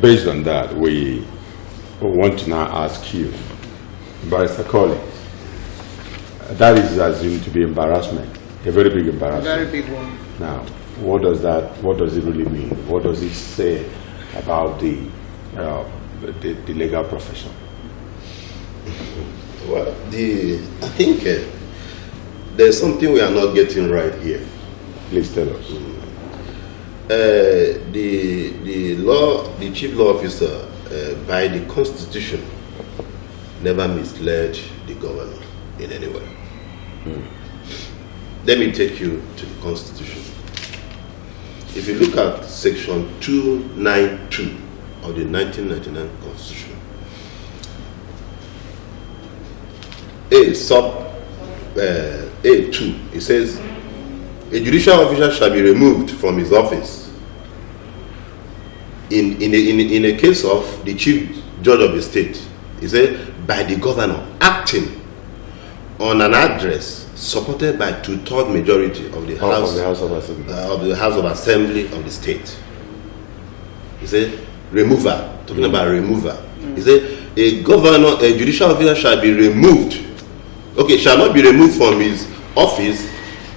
Based on that, we want to now ask you, Barrister Collins, that is assumed to be embarrassment, a very big embarrassment. A very big one. Now, what does it really mean? What does it say about the legal profession? Well, I think there's something we are not getting right here. Please tell us. The chief law officer, by the Constitution, never misled the governor in any way. Let me take you to the Constitution. If you look at Section 292 of the 1999 Constitution, A2, it says, a judicial officer shall be removed from his office in a case of the chief judge of the state. It says, by the governor acting on an address supported by 2/3 majority of the House of Assembly of the state. He said, remover, talking about remover. He said, a judicial officer shall be removed. Okay, shall not be removed from his office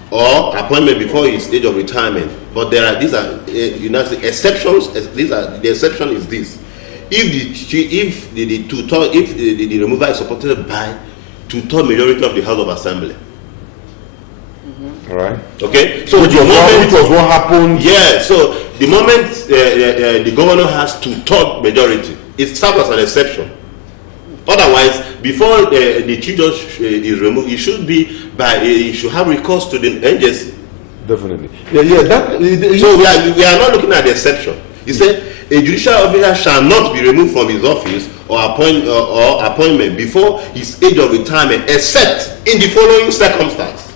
or appointment before his age of retirement. But these are exceptions. The exception is this: if the removal is supported by two-thirds majority of the House of Assembly. All right. Okay. So which was what happened. Yeah. So the moment the governor has two-thirds majority, it serves as an exception. Otherwise, before the chief judge is removed, it should be he should have recourse to the agency. Definitely. Yeah. So we are not looking at the exception. He said a judicial officer shall not be removed from his office or appointment before his age of retirement, except in the following circumstance.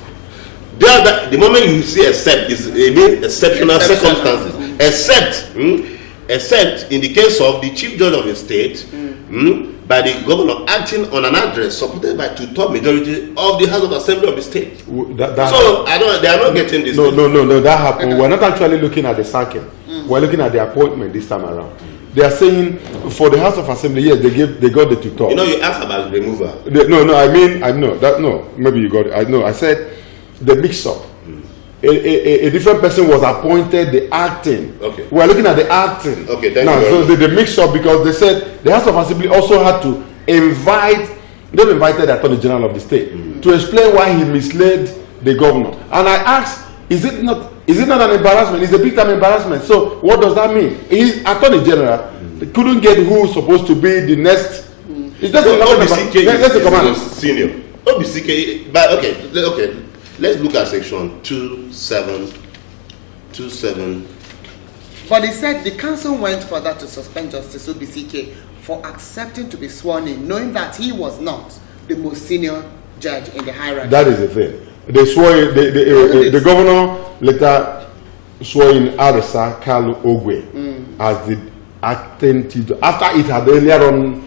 The moment you see except, it means exceptional circumstances. Except in the case of the chief judge of the state, by the governor acting on an address supported by two-thirds majority of the House of Assembly of the state. They are not getting this. No, that happened. We're not actually looking at the sacking. We're looking at the appointment this time around. They are saying for the House of Assembly, yes, they got the two-thirds. You asked about removal. Maybe you got it. I said the mix-up. A different person was appointed, the acting. Okay. We're looking at the acting. Okay, thank now, you. So the mix-up, because they said the House of Assembly also had to invite, they've invited the Attorney General of the state to explain why he misled the governor. And I asked, is it not an embarrassment? It's a big time embarrassment. So what does that mean? His Attorney General couldn't get who's supposed to be the next. It's just OBCK is senior. OBCK, but okay. Let's look at section 2727. But he said the council went further to suspend Justice OBCK for accepting to be sworn in, knowing that he was not the most senior judge in the hierarchy. That is the thing. They swore. The governor later swore in Arisa Kalu Ogwe as the acting chief after it had earlier on.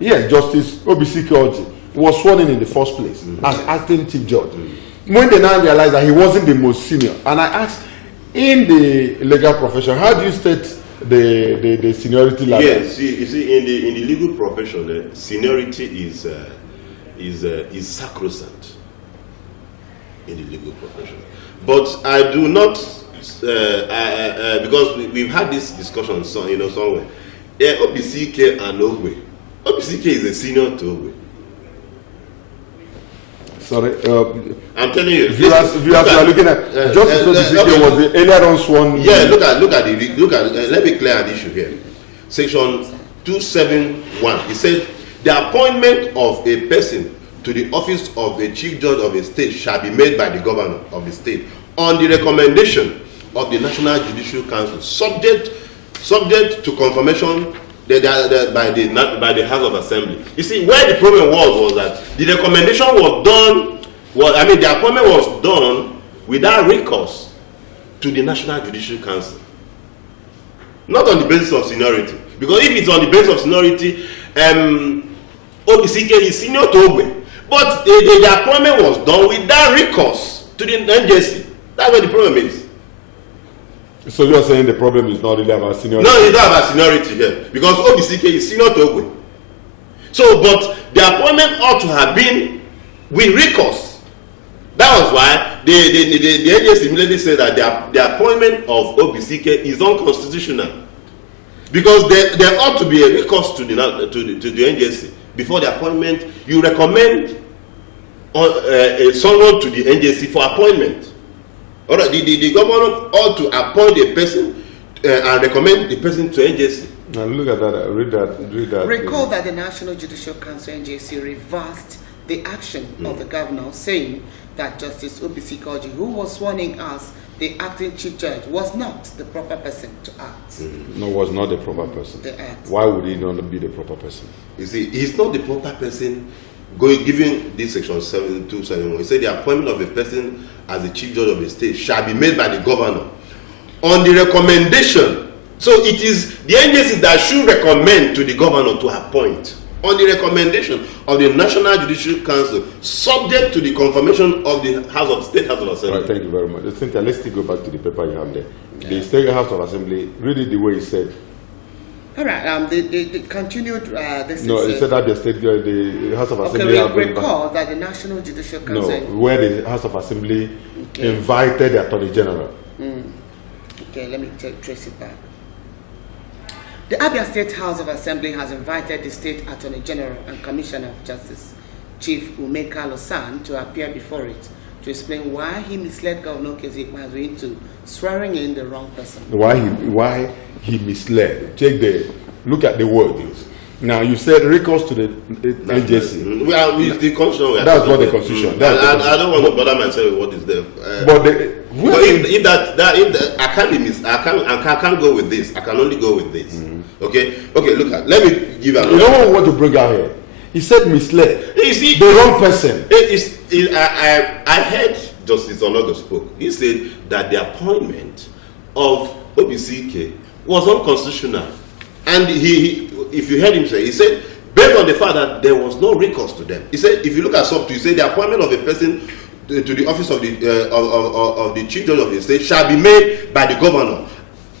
Justice OBCK was sworn in the first place as acting chief judge. When they now realized that he wasn't the most senior, and I asked, in the legal profession, how do you state the seniority ladder? Yes, you see, in the legal profession, seniority is sacrosanct in the legal profession. But I do not, because we've had this discussion somewhere. OBCK and Ogwe. OBCK is a senior to Ogwe. Sorry, I'm telling you. Viewers are looking at Justice OBCK was the earlier on sworn. Yeah, look at let me clear an issue here. Section 271. It said the appointment of a person to the office of a chief judge of a state shall be made by the governor of the state on the recommendation of the National Judicial Council, subject to confirmation by the House of Assembly. You see, where the problem was that the recommendation was done. The appointment was done without recourse to the National Judicial Council, not on the basis of seniority. Because if it's on the basis of seniority, OBCK is senior to Ogwe, but the appointment was done without recourse to the NJC. That's what the problem is. So you're saying the problem is not really about seniority? No, it's not about seniority here, because OBCK is senior to Ogwe. So, but the appointment ought to have been with recourse. That was why the agency immediately said that the appointment of OBCK is unconstitutional, because there ought to be a recourse to the NJC before the appointment. You recommend someone to the NJC for appointment. All right, the governor ought to appoint a person and recommend the person to NJC. Now look at that. Read that. Recall that the National Judicial Council (NJC) reversed the action of the governor, saying that Justice OBCK, who was sworn in as the acting chief judge, was not the proper person to act. No, was not the proper person. Why would he not be the proper person? You see, he's not the proper person. Given this section 7271, he said the appointment of a person as the chief judge of a state shall be made by the governor on the recommendation. So it is the NJC that should recommend to the governor to appoint on the recommendation of the National Judicial Council, subject to the confirmation of the State House of Assembly. Right, thank you very much. Cynthia, let's still go back to the paper you have there. The State House of Assembly, read it the way he said. All right. They continued. It said that the House of Assembly. Recall that the National Judicial Council. No, where the House of Assembly invited the Attorney General. Okay, let me trace it back. The Abia State House of Assembly has invited the State Attorney General and Commissioner of Justice Chief Umeka Losan to appear before it to explain why he misled Governor Kezikwazu into swearing in the wrong person. Why he misled? Look at the words. Now you said recourse to the NJC. Well, it's the constitution. That's what the constitution. I don't want to bother myself with what is there. But if I can't go with this. I can only go with this. Okay. Look at. Let me give another. You know what to bring out here? He said misled. You see, the wrong person. I heard Justice Onogo spoke. He said that the appointment of OBCK was unconstitutional. And if you heard him say, he said, based on the fact that there was no recourse to them. He said, if you look at sub 2, he said the appointment of a person to the office of the chief judge of the state shall be made by the governor,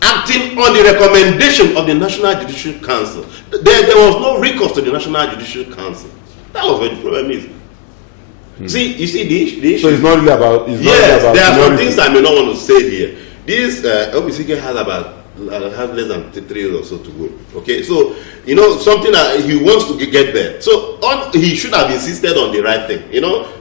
acting on the recommendation of the National Judicial Council. There was no recourse to the National Judicial Council. That was what the problem is. See, you see the issue. So it's not really about. There are some things I may not want to say here. This OBCK has less than 3 years or so to go. Okay, so something that he wants to get there. So he should have insisted on the right thing.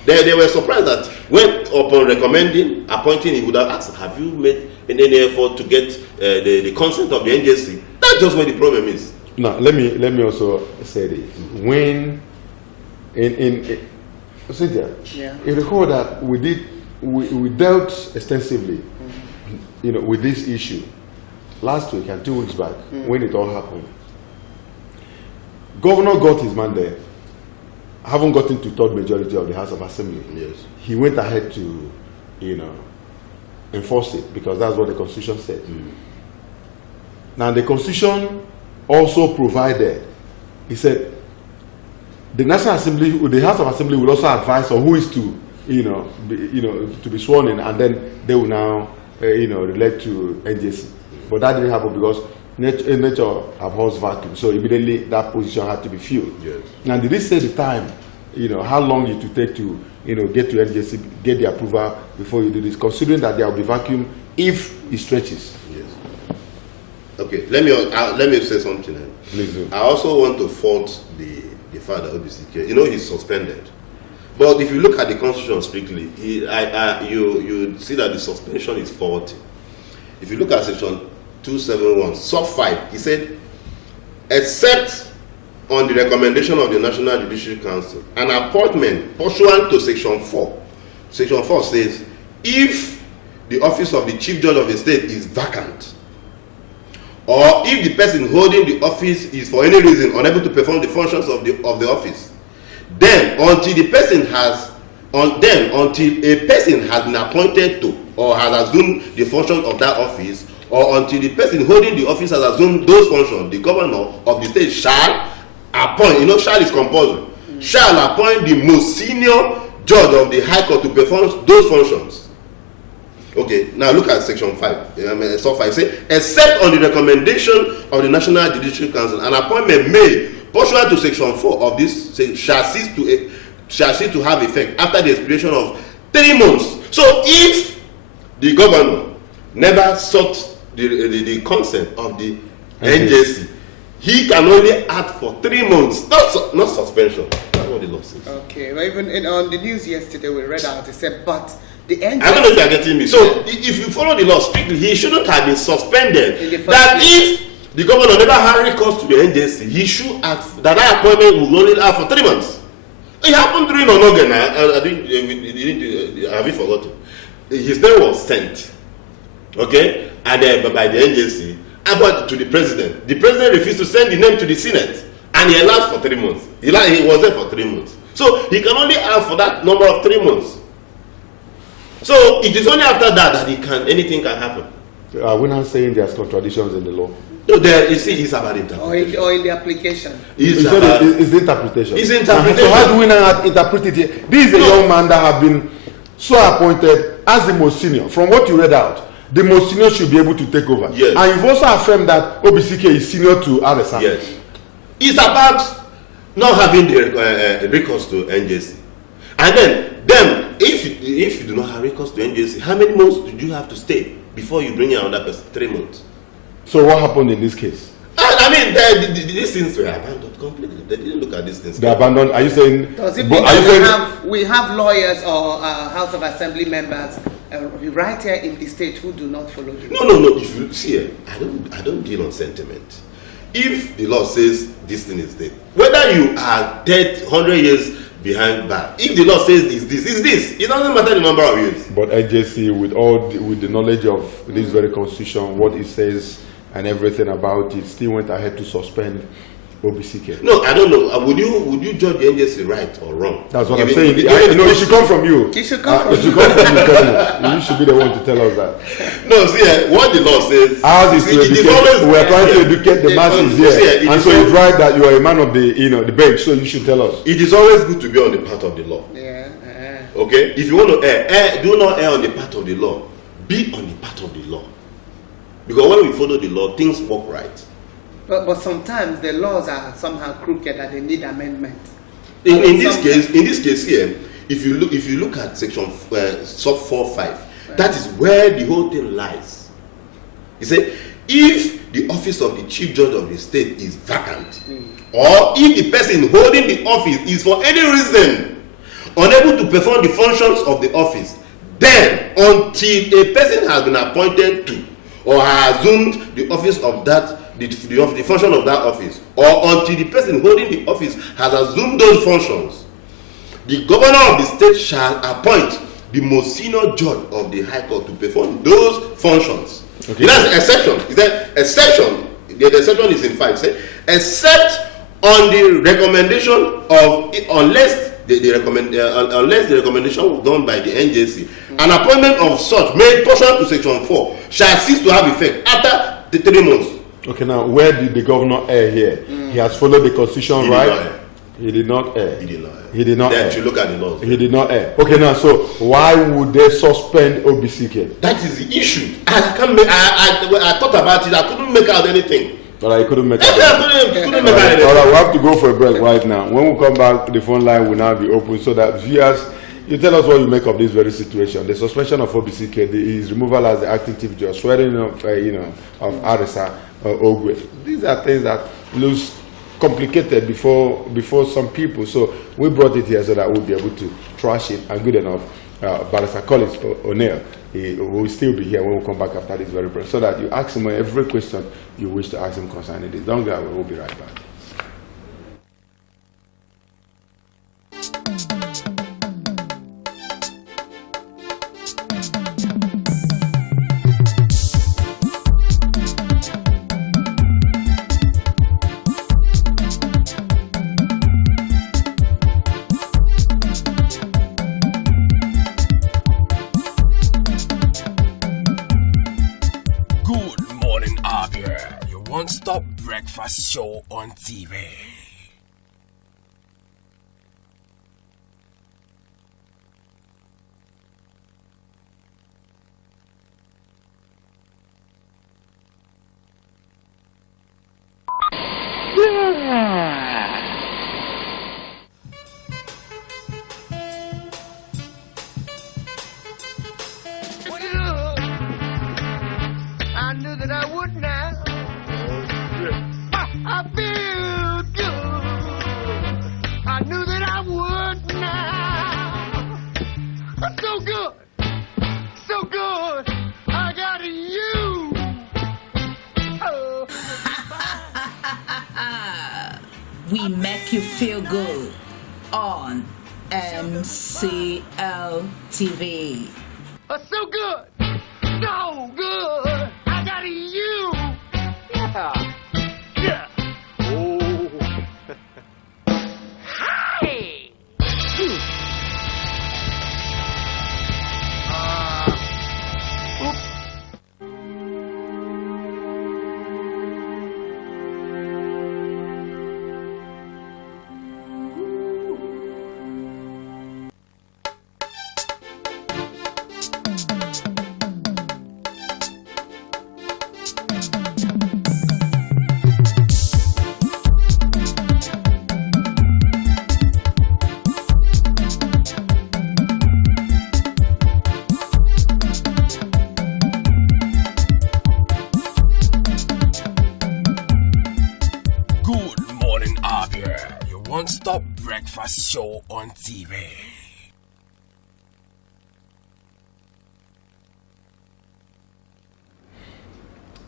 They were surprised that when upon appointing, he would have asked, "Have you made any effort to get the consent of the NJC?" That's just where the problem is. Now let me also say this. When in Cynthia, you recall that we dealt extensively, with this issue last week and 2 weeks back when it all happened. Governor got his mandate, haven't gotten to third majority of the House of Assembly. Yes. He went ahead to, enforce it because that's what the Constitution said. Now the Constitution also provided, he said, the National Assembly, the House of Assembly will also advise on who is to, to be sworn in, and then they will now, relate to NJC. But that didn't happen because nature abhors vacuum. So immediately that position had to be filled. Yes. Now, did it say the time, how long it would take to, get to NJC, get the approval before you do this, considering that there will be vacuum if it stretches? Yes. Okay, let me say something. Please do. I also want to fault the father of OBCK. He's suspended. But if you look at the Constitution strictly, you see that the suspension is faulty. If you look at section 271, sub 5, he said, except on the recommendation of the National Judicial Council, an appointment pursuant to section 4. Section 4 says, if the office of the chief judge of the state is vacant, or if the person holding the office is for any reason unable to perform the functions of the office, then until a person has been appointed to or has assumed the function of that office, or until the person holding the office has assumed those functions, the governor of the state shall appoint, shall is compulsory, shall appoint the most senior judge of the High Court to perform those functions. Okay, now look at section 5. Sub 5 says, except on the recommendation of the National Judicial Council, an appointment made pursuant to section 4 of this shall cease to have effect after the expiration of 3 months. So if the governor never sought the consent of the NJC, he can only act for 3 months, not suspension. That's what the law says. Okay, well, even on the news yesterday we read out, it said, but the NJC... I don't know if you are getting me. So if you follow the law strictly, he shouldn't have been suspended. That if the governor never had recourse to the NJC, he should act that appointment will only last for 3 months. It happened during Onogan. Have you forgotten? His name was sent, okay, and then by the NJC, about to the president. The president refused to send the name to the Senate, and he allowed for 3 months. He was there for 3 months. So he can only ask for that number of 3 months. So it is only after that anything can happen. We're not saying there's contradictions in the law. No, you see, it's about interpretation. Or in the application. It's the interpretation. It's interpretation. So how do we now interpret it here? This is a young man that have been so appointed as the most senior. From what you read out, the most senior should be able to take over. Yes. And you've also affirmed that OBCK is senior to RSM. Yes. It's about not having the recourse to NJC. And then if you do not have recourse to NJC, how many months did you have to stay before you bring in another person? 3 months. So what happened in this case? I mean, these things were abandoned completely. They didn't look at these things. They abandoned. Are you saying? Does it mean that we have lawyers or House of Assembly members right here in the state who do not follow the law? No. If you see, I don't deal on sentiment. If the law says this thing is dead, whether you are dead 100 years behind bar, if the law says it's this. It doesn't matter the number of years. But AJC, with the knowledge of this very constitution, what it says and everything about it, still went ahead to suspend OBCK. No, I don't know. Would you judge the NJC right or wrong? That's what I'm saying. It should come from you. It should come from you. You should be the one to tell us that. No, see, what the law says. Ours is to educate. We are trying to educate the masses here, and so it's right that you are a man of the bench. So you should tell us. It is always good to be on the part of the law. Yeah. Okay. If you want to err, do not err on the part of the law. Be on the part of the law. Because when we follow the law, things work right. But sometimes the laws are somehow crooked and they need amendment. In this case here, if you look at section sub 4.5, right, that is where the whole thing lies. He said, if the office of the chief judge of the state is vacant, or if the person holding the office is for any reason unable to perform the functions of the office, then until a person has been appointed to or has assumed the office of that the function of that office, or until the person holding the office has assumed those functions, the governor of the state shall appoint the most senior judge of the High Court to perform those functions. Okay. That's the exception. Is that exception? The exception is in fact said, except on the recommendation of, unless the recommendation done by the NJC, an appointment of such made pursuant to section 4 shall cease to have effect after the 3 months. Okay, now where did the governor err here? He has followed the constitution, right? He did not err. He did not err. Then you look at the laws. He did not err. Okay, now so why would they suspend OBCK? That is the issue. I thought about it. I couldn't make out anything. All right, you couldn't make out anything. All right, we have to go for a break right now. When we come back, the phone line will now be open so that viewers, you tell us what you make of this very situation. The suspension of OBCK, his removal as the acting chief judge, swearing of Arisa Ogwe. These are things that look complicated before some people. So we brought it here so that we'll be able to trash it. And good enough, Barrister Collins O'Neill, he will still be here when we come back after this very break, so that you ask him every question you wish to ask him concerning this. Don't go away. We'll be right back. Good morning, Abia, your one-stop breakfast show on TV. I knew that I would now. I feel good. I knew that I would now. So good. So good. I got you. Oh. We make you feel good on MCL TV. So good. So good. I got you. Yeah. Yeah. Oh. Hey. one-stop breakfast show on TV.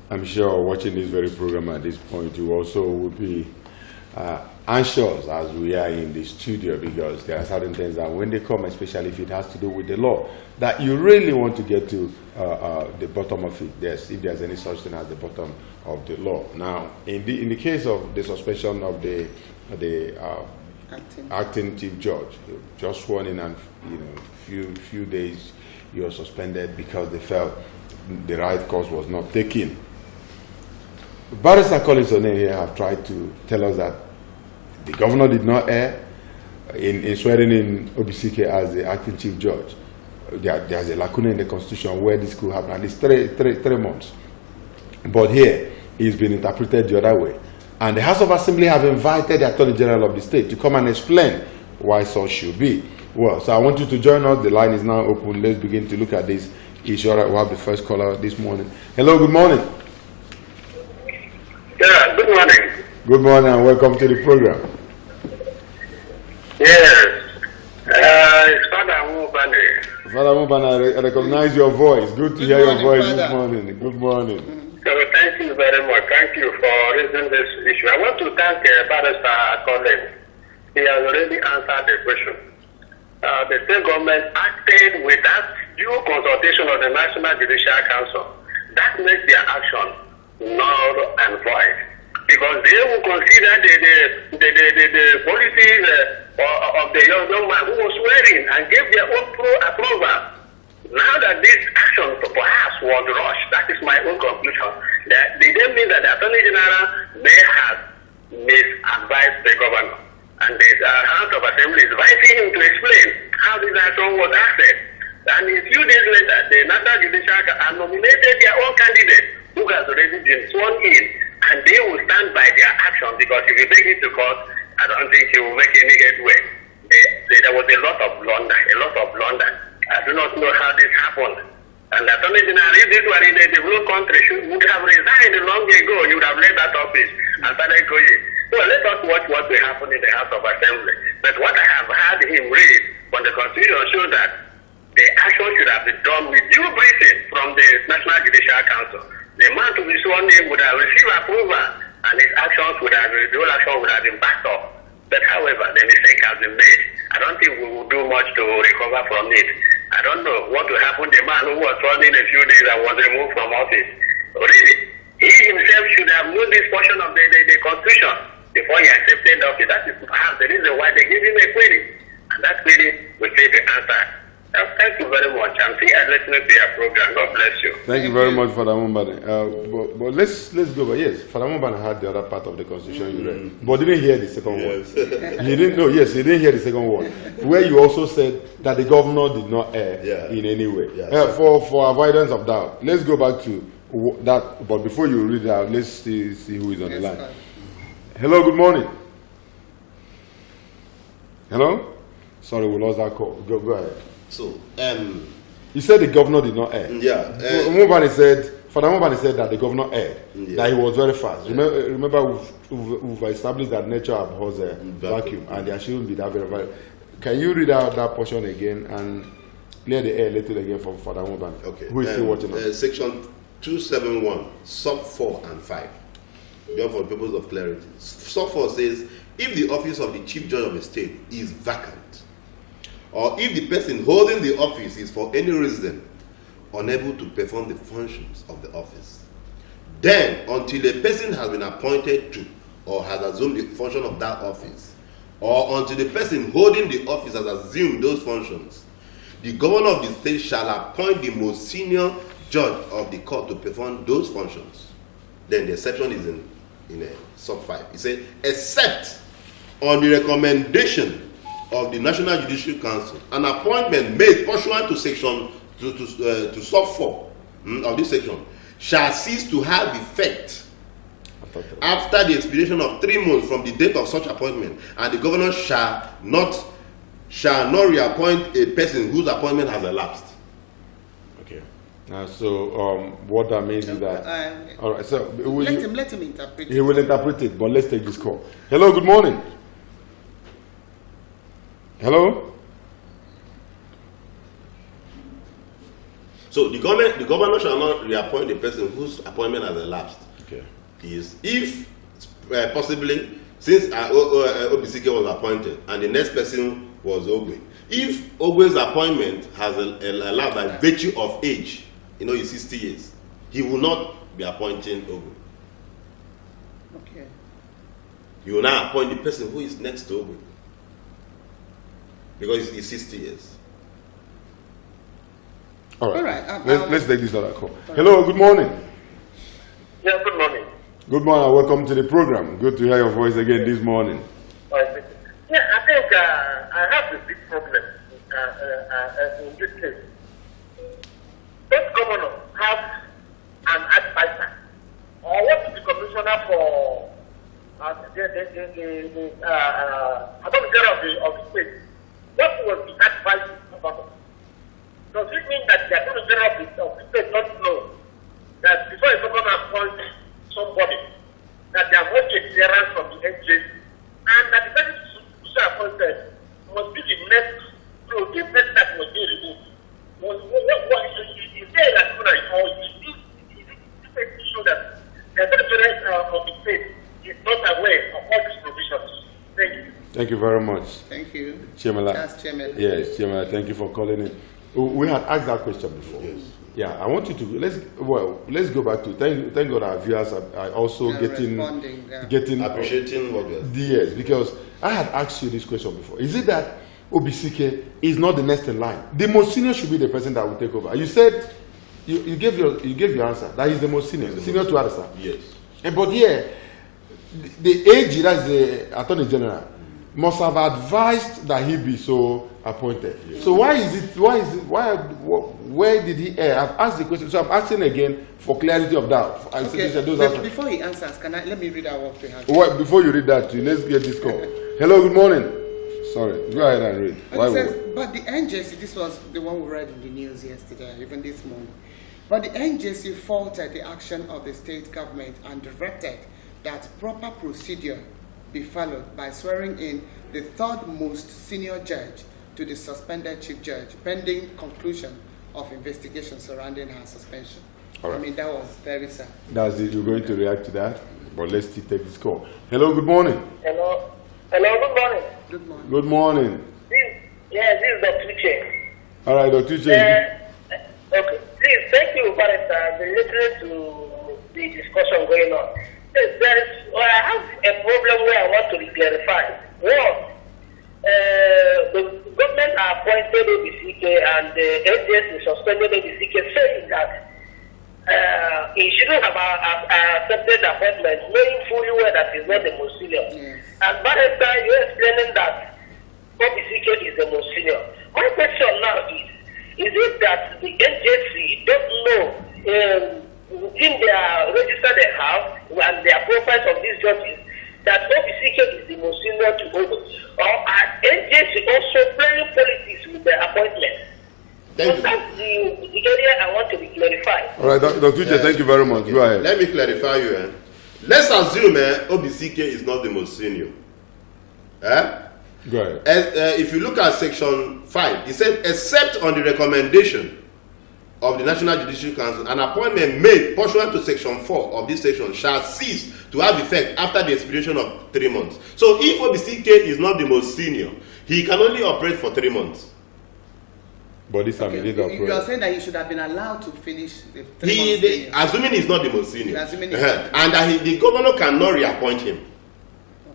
I'm sure watching this very program at this point, you also would be anxious as we are in the studio, because there are certain things that when they come, especially if it has to do with the law, that you really want to get to the bottom of it. Yes, if there's any such thing as the bottom of the law. Now, in the case of the suspension of the acting chief judge, just sworn in, and few days you were suspended because they felt the right course was not taken. Barrister Collins One here have tried to tell us that the governor did not err in swearing in Obisike as the acting chief judge. There's a lacuna in the constitution where this could happen, at least three months. But here, it's been interpreted the other way. And the House of Assembly have invited the Attorney General of the state to come and explain why so should be. Well, so I want you to join us. The line is now open. Let's begin to look at this issue. We'll have the first caller this morning. Hello, good morning. Yeah, good morning. Good morning and welcome to the program. Yes, it's Father Mubane. Father Mubane, I recognize your voice. Good to hear your voice this morning. Good morning. So thank you very much. Thank you for raising this issue. I want to thank Barrister Collins. He has already answered the question. The state government acted without due consultation of the National Judicial Council. That makes their action null and void, because they will consider the policies of the young man who was swearing and gave their own approval. Now that this action perhaps was rushed, that is my own conclusion. That they don't mean that the Attorney General may have misadvised the governor, and the House of Assembly is inviting him to explain how this action was acted. And a few days later, the National Judicial Council nominated their own candidate, who has already been sworn in, and they will stand by their action, because if you take it to court, I don't think you will make any headway. There was a lot of blunder. I do not know how this happened. And the Attorney General, if this were in a developed country, would have resigned long ago. You would have left that office and started going. Well, let us watch what will happen in the House of Assembly. But what I have heard him read from the Constitution shows that the action should have been done with due briefing from the National Judicial Council. The man to be sworn in would have received approval, and his actions the whole action would have been backed up. But however, the mistake has been made. I don't think we will do much to recover from it. I don't know what will happen. The man who was sworn in a few days and was removed from office, really, he himself should have known this portion of the Constitution before he accepted office. That is perhaps the reason why they give him a query, and that query will take the answer. Thank you very much. I'm still listening to your program. God bless you. Thank you very much, Father Mumbane. But let's go. But yes, Father Mumbane had the other part of the Constitution you read, but didn't hear the second word. He didn't know. Yes, he didn't hear the second word, where you also said that the governor did not err in any way. For avoidance of doubt, let's go back to that. But before you read it out, let's see who is on the line. Hello. Good morning. Hello. Sorry, we lost that call. Go ahead. So, you said the governor did not err. Yeah. Father Mubane said that the governor erred, that he was very fast. Remember we've established that nature abhors a vacuum, and there shouldn't be that very. Can you read out that portion again and clear the air a little again for Father Mubane, who is still watching us? Section 271, sub 4 and 5. Just for the purpose of clarity. Sub 4 says, if the office of the chief judge of the state is vacant, or if the person holding the office is for any reason unable to perform the functions of the office, then until a person has been appointed to or has assumed the function of that office, or until the person holding the office has assumed those functions, the governor of the state shall appoint the most senior judge of the court to perform those functions. Then the exception is in sub 5. It says, except on the recommendation of the National Judicial Council, an appointment made pursuant to section to sub 4 of this section shall cease to have effect after the expiration of 3 months from the date of such appointment, and the governor shall not reappoint a person whose appointment has elapsed. Okay. So what that means is that all right. So let him interpret. He will interpret it, but let's take this call. Hello. Good morning. Hello? So the governor shall not reappoint the person whose appointment has elapsed. Okay. Is if possibly, since OBCK was appointed and the next person was Ogwe, if Ogwe's appointment has elapsed by virtue of age, he's 60 years, he will not be appointing Ogwe. Okay. He will now appoint the person who is next to Ogwe because he's 60 years. All right. All right. Let's take this other call. Hello, good morning. Yeah, good morning. Good morning, welcome to the program. Good to hear your voice again this morning. Yeah, I think I have a big problem in this case. If governor have an advisor, or what is the commissioner for the of the state, what was the advice of governor? Does it mean that the attorney general of the state don't know that before a governor appoints somebody, that there must be a clearance from the NJC, and that the person who is appointed must be the next to the person that was being removed? What is there that or is it to show that the attorney general of the state is not aware of all these provisions? Thank you. Thank you very much. Thank you. Chemela. That's Chemela. Yes, Chemela, thank you for calling in. We had asked that question before. Yes. Yeah, I want you to let's go back to thank God our viewers are also getting Appreciating what we are. yes, because I had asked you this question before. Is it that OBCK is not the next in line? The most senior should be the person that will take over. You said you gave your answer that he's the most senior to Arasa. Yes. But yeah, the AG, that's the Attorney General, must have advised that he be so appointed. Yes. So where did he err? I've asked the question, so I'm asking again for clarity of doubt. Okay. Before he answers, let me read out what we have. Well, before you read that, let's get this call. Hello, good morning. Sorry, go ahead and read. But the NJC, this was the one we read in the news yesterday, even this morning. But the NJC faulted the action of the state government and directed that proper procedure be followed by swearing in the third most senior judge to the suspended chief judge pending conclusion of investigation surrounding her suspension. All right. I mean, that was very sad. That's it. You're going to react to that, but let's still take this call. Hello, good morning. Hello, good morning. Good morning. Good morning. This is Dr. Uche. All right, Dr. Uche. Okay, please, thank you, Barrister. I've been listening to the discussion going on. I have a problem where I want to clarify. One, the government appointed OBCK and the NJC suspended OBCK, saying that he shouldn't have accepted the appointment, knowing fully well that he's not the most senior. Yes. And Barrister, you're explaining that OBCK is the most senior. My question now is it that the NJC don't know within their register they have and their profiles of these judges that OBCK is the most senior to Ogo? Or are NJC also playing politics with their appointment? So that's the area I want to be clarified. All right, Dr. Uche, thank you very much. Okay. Go ahead. Let me clarify you. Let's assume OBCK is not the most senior. Go ahead. If you look at section 5, it said, except on the recommendation of the National Judicial Council, an appointment made pursuant to section 4 of this section shall cease to have effect after the expiration of 3 months. So if OBCK is not the most senior, he can only operate for 3 months. But this time he did operate. You are saying that he should have been allowed to finish the 3 months. Assuming he's not the most senior. Assuming And that the governor cannot reappoint him.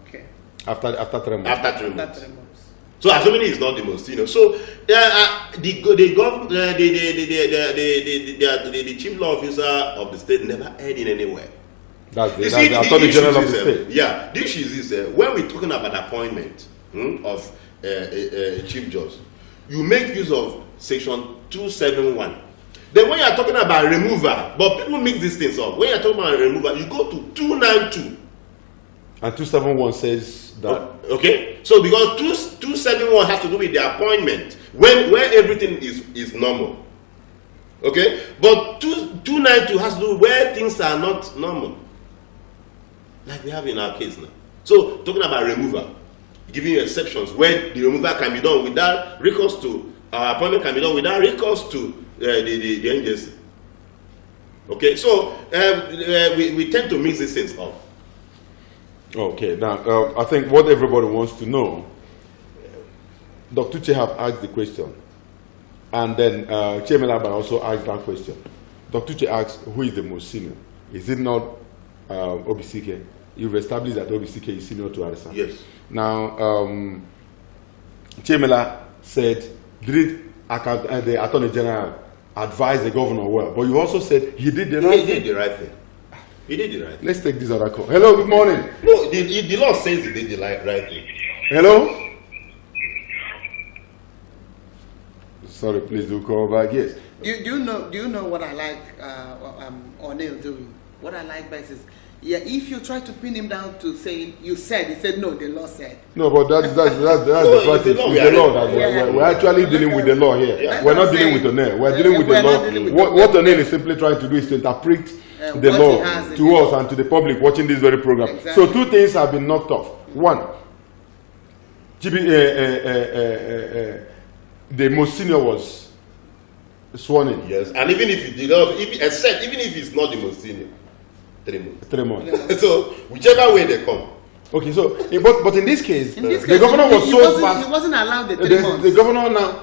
Okay. After 3 months. After 3 months. After 3 months. So assuming he's not the most senior. So the chief law officer of the state never heard in anywhere. That's the Attorney General of the state. Yeah, this is this. When we're talking about appointment of a chief judge, you make use of section 271. Then when you're talking about removal, but people mix these things up. When you're talking about removal, you go to 292. And 271 says that. Okay, so because 271 has to do with the appointment where everything is normal. Okay, but 292 has to do where things are not normal, like we have in our case now. So talking about removal, giving you exceptions when the removal can be done without recourse to appointment can be done without recourse to the agency. Okay, so we tend to mix these things up. Okay, now I think what everybody wants to know, Dr. Che have asked the question, and then Chemelaba also asked that question. Dr. Che asks, who is the most senior? Is it not Obisike? You've established that Obisike is senior to Arisa. Yes. Now, Chemela said, did the Attorney General advise the governor well? But you also said he did the right thing. He did the right thing. He did the right thing. Let's take this other call. Hello, good morning. No, the law says he did the right thing. Hello? Sorry, please do call back. Yes. Do you know what I like O'Neill doing? What I like best is, yeah, if you try to pin him down to saying you said, he said no, the law said. No, but that's the practice. It's the law that we're actually dealing with the law here. Yeah. We're not dealing with O'Neill. We're dealing with the law. What O'Neill is simply trying to do is to interpret the law to us and to the public watching this very program. Exactly. So 2 things have been knocked off. 1, the most senior was sworn in. Yes, and even if he did not, even if he's not the most senior, 3 months. 3 months. So whichever way they come. Okay, so but in this case, the governor was so fast. He wasn't allowed the 3 months. The governor now,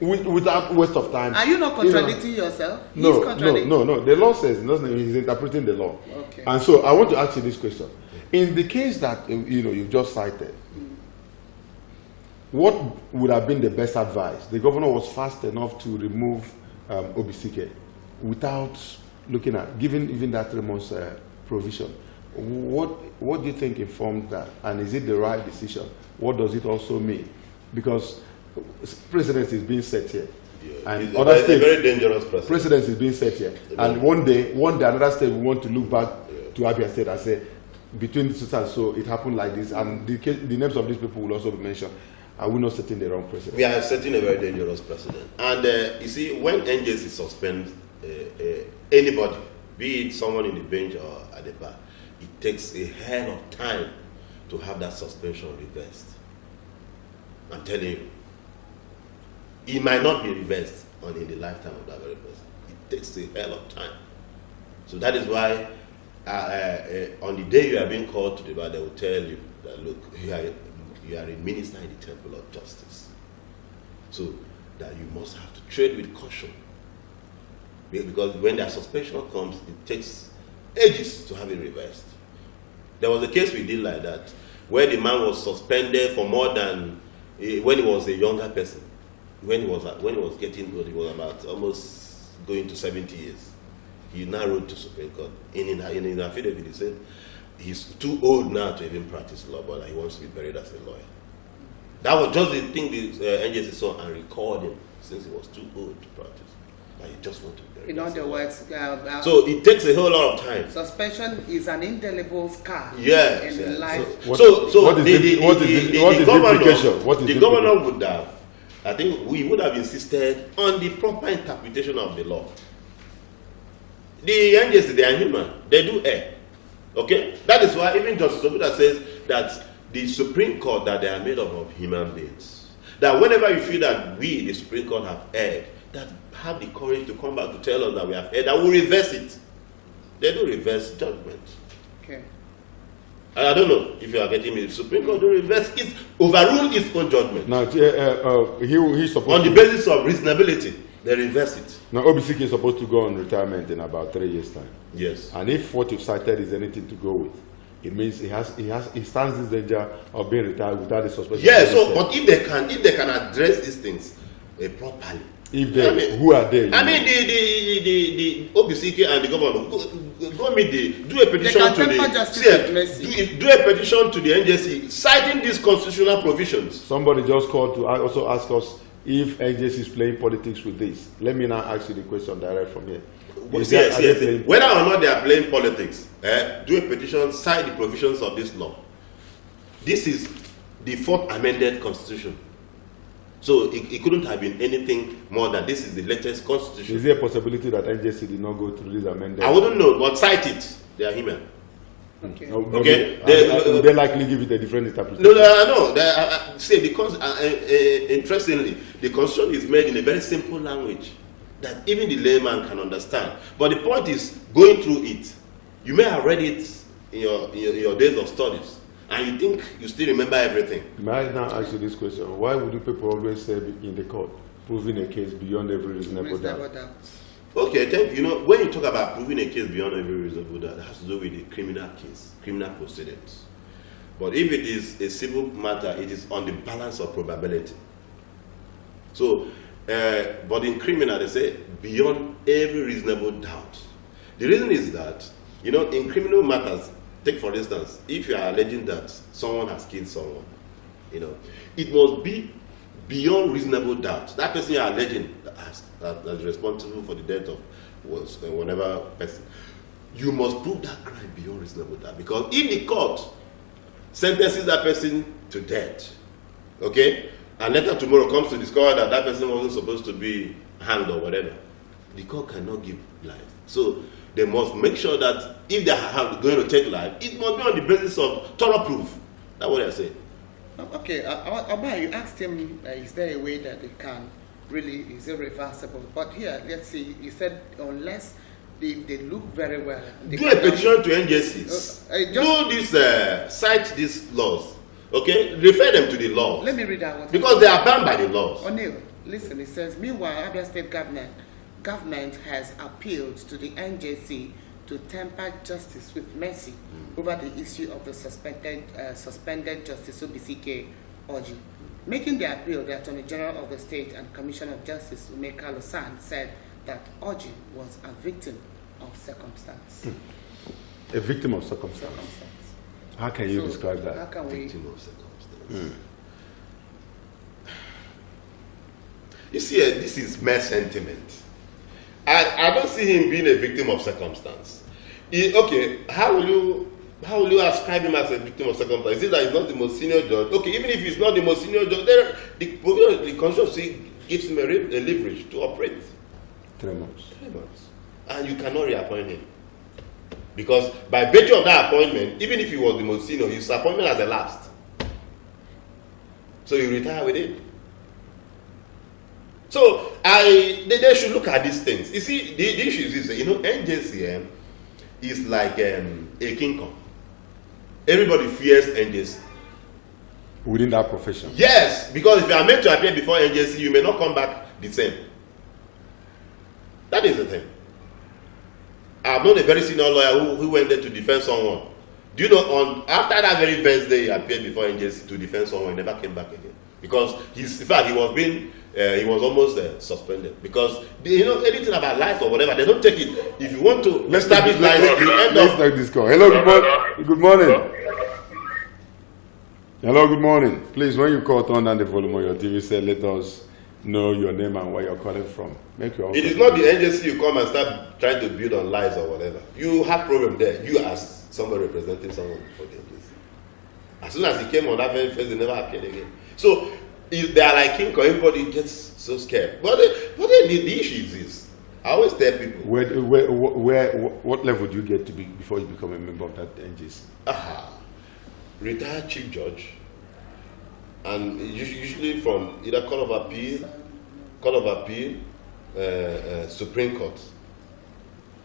without waste of time. Are you not contradicting yourself? No, He's contradicting. no. The law says he's interpreting the law. Okay. And so I want to ask you this question: in the case that you just cited, what would have been the best advice? The governor was fast enough to remove Obisike without looking at giving even that 3 months provision. What do you think informed that? And is it the right decision? What does it also mean? Because precedent is being set here. Yeah, And it's other a states, very dangerous precedent. Precedent is being set here. And one day another state will want to look back to Abia State and say, between this and so it happened like this, and the names of these people will also be mentioned. Are we not setting the wrong precedent? We are setting a very dangerous precedent. And you see, when NJC suspends anybody, be it someone in the bench or at the bar, it takes a hell of time to have that suspension reversed. I'm telling you, it might not be reversed in the lifetime of that very person. It takes a hell of time. So that is why on the day you are being called to the bar, they will tell you that, look, you are a minister in the temple of justice. So that you must have to tread with caution. Because when the suspension comes, it takes ages to have it reversed. There was a case we did like that, where the man was suspended for more than, when he was a younger person. When he was getting old, he was about almost going to 70 years. He now wrote to Supreme Court. In his affidavit, he said he's too old now to even practice law, but he wants to be buried as a lawyer. That was just the thing the NJC saw and recalled him, since he was too old to practice. But he just wanted to be buried. In other words, so it takes a whole lot of time. Suspension is an indelible scar Yes. in life. What is the implication? What is the governor would have, I think we would have insisted on the proper interpretation of the law. The NJC, they are human. They do err. Okay? That is why even Justice Obuda says that the Supreme Court, that they are made up of human beings. That whenever you feel that we, the Supreme Court, have erred, that have the courage to come back to tell us that we have erred, that we reverse it. They do reverse judgment. Okay. And I don't know if you are getting me. The Supreme Court do reverse it, overrule its own judgment. Now, he's supposed on the basis of reasonability, they reverse it. Now, Obisike is supposed to go on retirement in about 3 years' time. Yes. And if what you've cited is anything to go with, it means he stands this danger of being retired without the suspension. Yeah. So, but if they can address these things properly. If they, who are they? I mean, the Obisike and the governor go meet do a petition to the do a petition to the NJC citing these constitutional provisions. Somebody just called to also ask us if NJC is playing politics with this. Let me now ask you the question direct from here. Yes. Whether or not they are playing politics, do a petition, cite the provisions of this law. This is the 4th amended constitution. So it couldn't have been anything more than this is the latest constitution. Is there a possibility that NJC did not go through this amendment? I wouldn't know, but cite it. They are human. Okay. Okay. Would they likely give it a different interpretation? No. See, because interestingly, the constitution is made in a very simple language that even the layman can understand. But the point is, going through it, you may have read it in your days of studies, and you think you still remember everything. May I now ask you this question? Why would you people always say in the court, proving a case beyond every reasonable doubt? Okay, thank you. You know, when you talk about proving a case beyond every reasonable doubt, it has to do with the criminal case, criminal proceedings. But if it is a civil matter, it is on the balance of probability. So, but in criminal, they say beyond every reasonable doubt. The reason is that, you know, in criminal matters, take for instance, if you are alleging that someone has killed someone, you know, it must be beyond reasonable doubt. That person you are alleging as responsible for the death of whatever person, you must prove that crime beyond reasonable doubt. Because if the court sentences that person to death, okay, and later tomorrow comes to discover that that person wasn't supposed to be hanged or whatever, the court cannot give life. So they must make sure that if they are going to take life, it must be on the basis of thorough proof. That's what I say. Okay, Abba, you asked him, is there a way that they can really, is it reversible? But here, let's see, you said unless they look very well. Do a petition to NJCs. Do this, cite these laws. Okay? Refer them to the laws. Let me read out what because they are bound by the laws. O'Neill, listen, it says, meanwhile, Abia State government has appealed to the NJC to temper justice with mercy over the issue of the suspended Justice OBCK Orji. Making the appeal, the Attorney General of the State and Commissioner of Justice Umeka Losan said that Orji was a victim of circumstance. A victim of circumstance. How can you describe that? How can we? Victim of circumstance. You see, this is mere sentiment. I don't see him being a victim of circumstance. Okay, how will you ascribe him as a victim of circumstance? Is it that he's not the most senior judge? Okay, even if he's not the most senior judge, the constitution gives him a leverage to operate. 3 months. 3 months. And you cannot reappoint him. Because by virtue of that appointment, even if he was the most senior, his appointment has elapsed. So you retire with it. So they should look at these things. You see, the issue is this, you know, NJCM is like a King Kong. Everybody fears NJC. Within that profession? Yes, because if you are meant to appear before NJC, you may not come back the same. That is the thing. I've known a very senior lawyer who went there to defend someone. Do you know, after that very first day he appeared before NJC to defend someone, he never came back again. Because in fact, he was almost suspended. Because you know, anything about lies or whatever, they don't take it. If you want to establish lies, you end up. Let's take this call. Hello, good morning. Hello, good morning. Please, when you call, turn down the volume on your TV. Say, let us know your name and where you're calling from. Make your. It is not the NJC you come and start trying to build on lies or whatever. You have problem there. You as somebody representing someone for the NJC. As soon as he came on that very first, they never appeared again. So if they are like King Kong, everybody gets so scared. But the issue is this. I always tell people. What level do you get to be before you become a member of that NJC? Retired chief judge, and usually from either Court of Appeal, Supreme Court.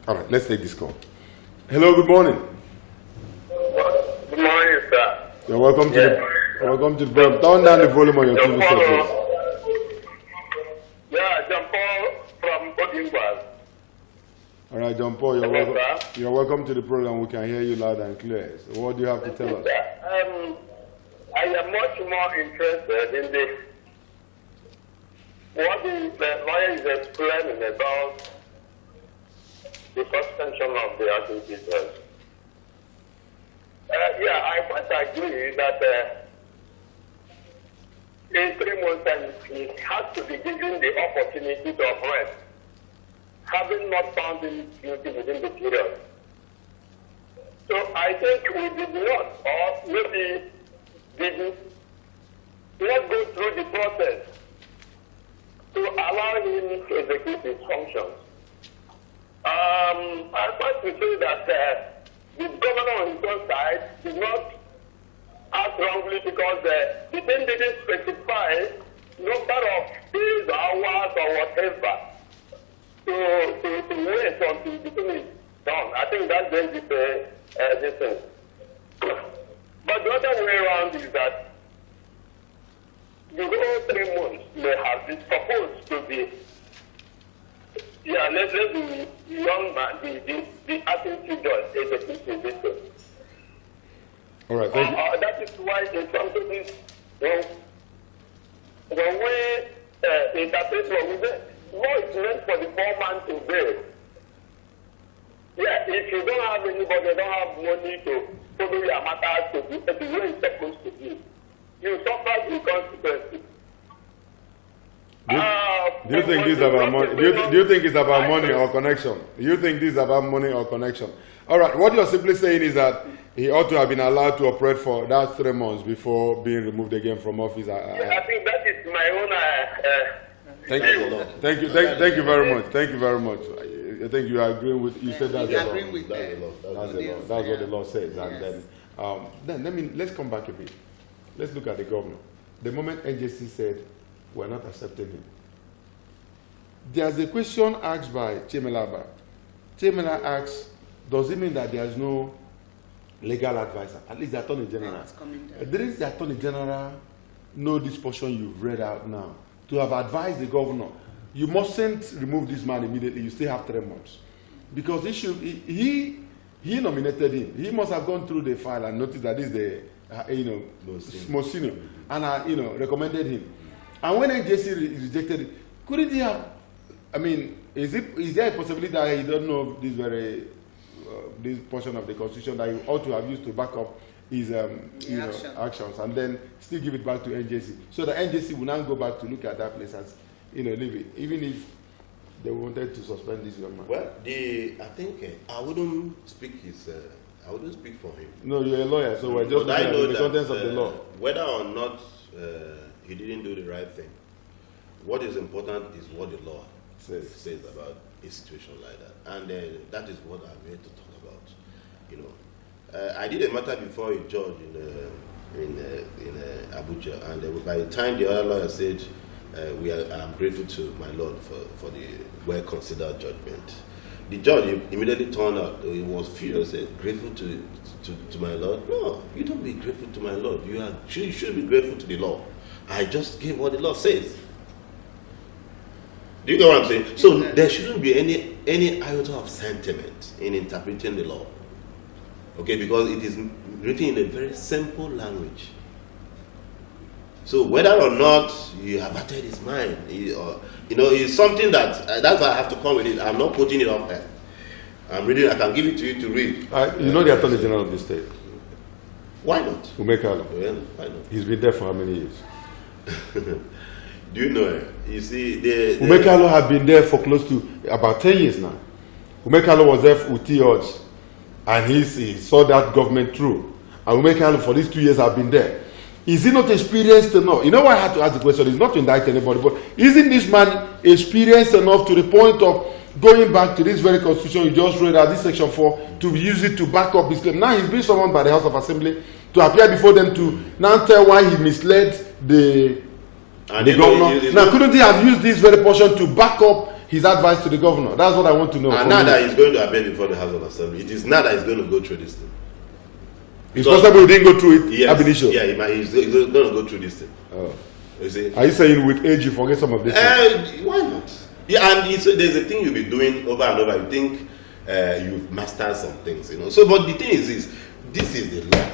All right, let's take this call. Hello, good morning. Good morning, sir. You're welcome to the program. Turn down the volume on your TV set, please. Yeah, John Paul from Odingwa. All right, John Paul, you're welcome to the program. We can hear you loud and clear. So what do you have to tell us? I am much more interested in what the lawyer is explaining about the suspension of the activities. Yeah, I quite agree that in 3 months' time, he has to be given the opportunity to operate, having not found him guilty within the period. So I think we did not, or maybe did not go through the process to allow him to execute his functions. I want to say that the governor on his own side did not act wrongly because the thing didn't specify number of days, hours, or whatever to wait until the thing is done. I think that's going to be this thing. But the other way around is that the whole 3 months may have been supposed to be, let's say the young man, the attitude judge, executive system. All right, thank you. That is why in some cases, when we interpret what we say, law is meant for the poor man to bear. Yeah, if you don't have anybody, don't have money to follow your matters to do the way it's supposed to be, you suffer the consequences. Do you think this is about money? Do you think it's about money or connection? Do you think this is about money or connection? All right, what you're simply saying is that he ought to have been allowed to operate for that 3 months before being removed again from office. I think that is my own Thank you very much. Thank you very much. I think you are agreeing with, you said that's the law. That's the law. That's what the law says. Yes. And then let's come back a bit. Let's look at the governor. The moment NJC said, we're not accepting him. There's a question asked by Chemelaba. Chemela asks, does it mean that there's no legal advisor? At least the Attorney General. Didn't the Attorney General know this portion you've read out now? To have advised the governor, you mustn't remove this man immediately, you still have 3 months. Because he nominated him. He must have gone through the file and noticed that this is the, most senior, and, recommended him. And when NJC rejected it, couldn't he have, is there a possibility that he doesn't know this this portion of the Constitution that he ought to have used to back up his actions and then still give it back to NJC, so that NJC will now go back to look at that place and leave it, even if they wanted to suspend this young man? Well, I think I wouldn't speak for him. No, you're a lawyer, so we're just looking at the contents of the law. Whether or not he didn't do the right thing, what is important is what the law says about a situation like that, and that is what I'm here to talk about. I did a matter before a judge in Abuja, and by the time the other lawyer said, I'm grateful to my Lord for the well-considered judgment, the judge immediately turned out, he was furious, said, grateful to my Lord? No, you don't be grateful to my Lord. You should be grateful to the law. I just gave what the law says. Do you get what I'm saying? So there shouldn't be any iota of sentiment in interpreting the law. Okay, because it is written in a very simple language. So whether or not you have averted his mind, it's something that's why I have to come with it. I'm not putting it up there. I'm reading. I can give it to you to read. You know the Attorney General of the state. Why not? Umekalo. Well, why not? He's been there for how many years? Do you know? You see, Umekalo had been there for close to about 10 years now. Umekalo was there with T-Odds, and he saw that government through. And Umekalo for these 2 years have been there. Is he not experienced enough? You know why I had to ask the question? It's not to indict anybody, but isn't this man experienced enough to the point of going back to this very constitution you just read at this section 4 to use it to back up his claim? Now he's been summoned by the House of Assembly to appear before them to now tell why he misled the governor. Now couldn't he have used this very portion to back up his advice to the governor? That's what I want to know. And now that he's going to appear before the House of Assembly, it is not that he's going to go through this thing. It's possible he didn't go through it, yes, ab initio. Yeah, he's going to go through this thing. Oh. You see? Are you saying with age you forget some of this? Why not? Yeah, and there's a thing you'll be doing over and over. You think you've mastered some things, So, but the thing is this is the law.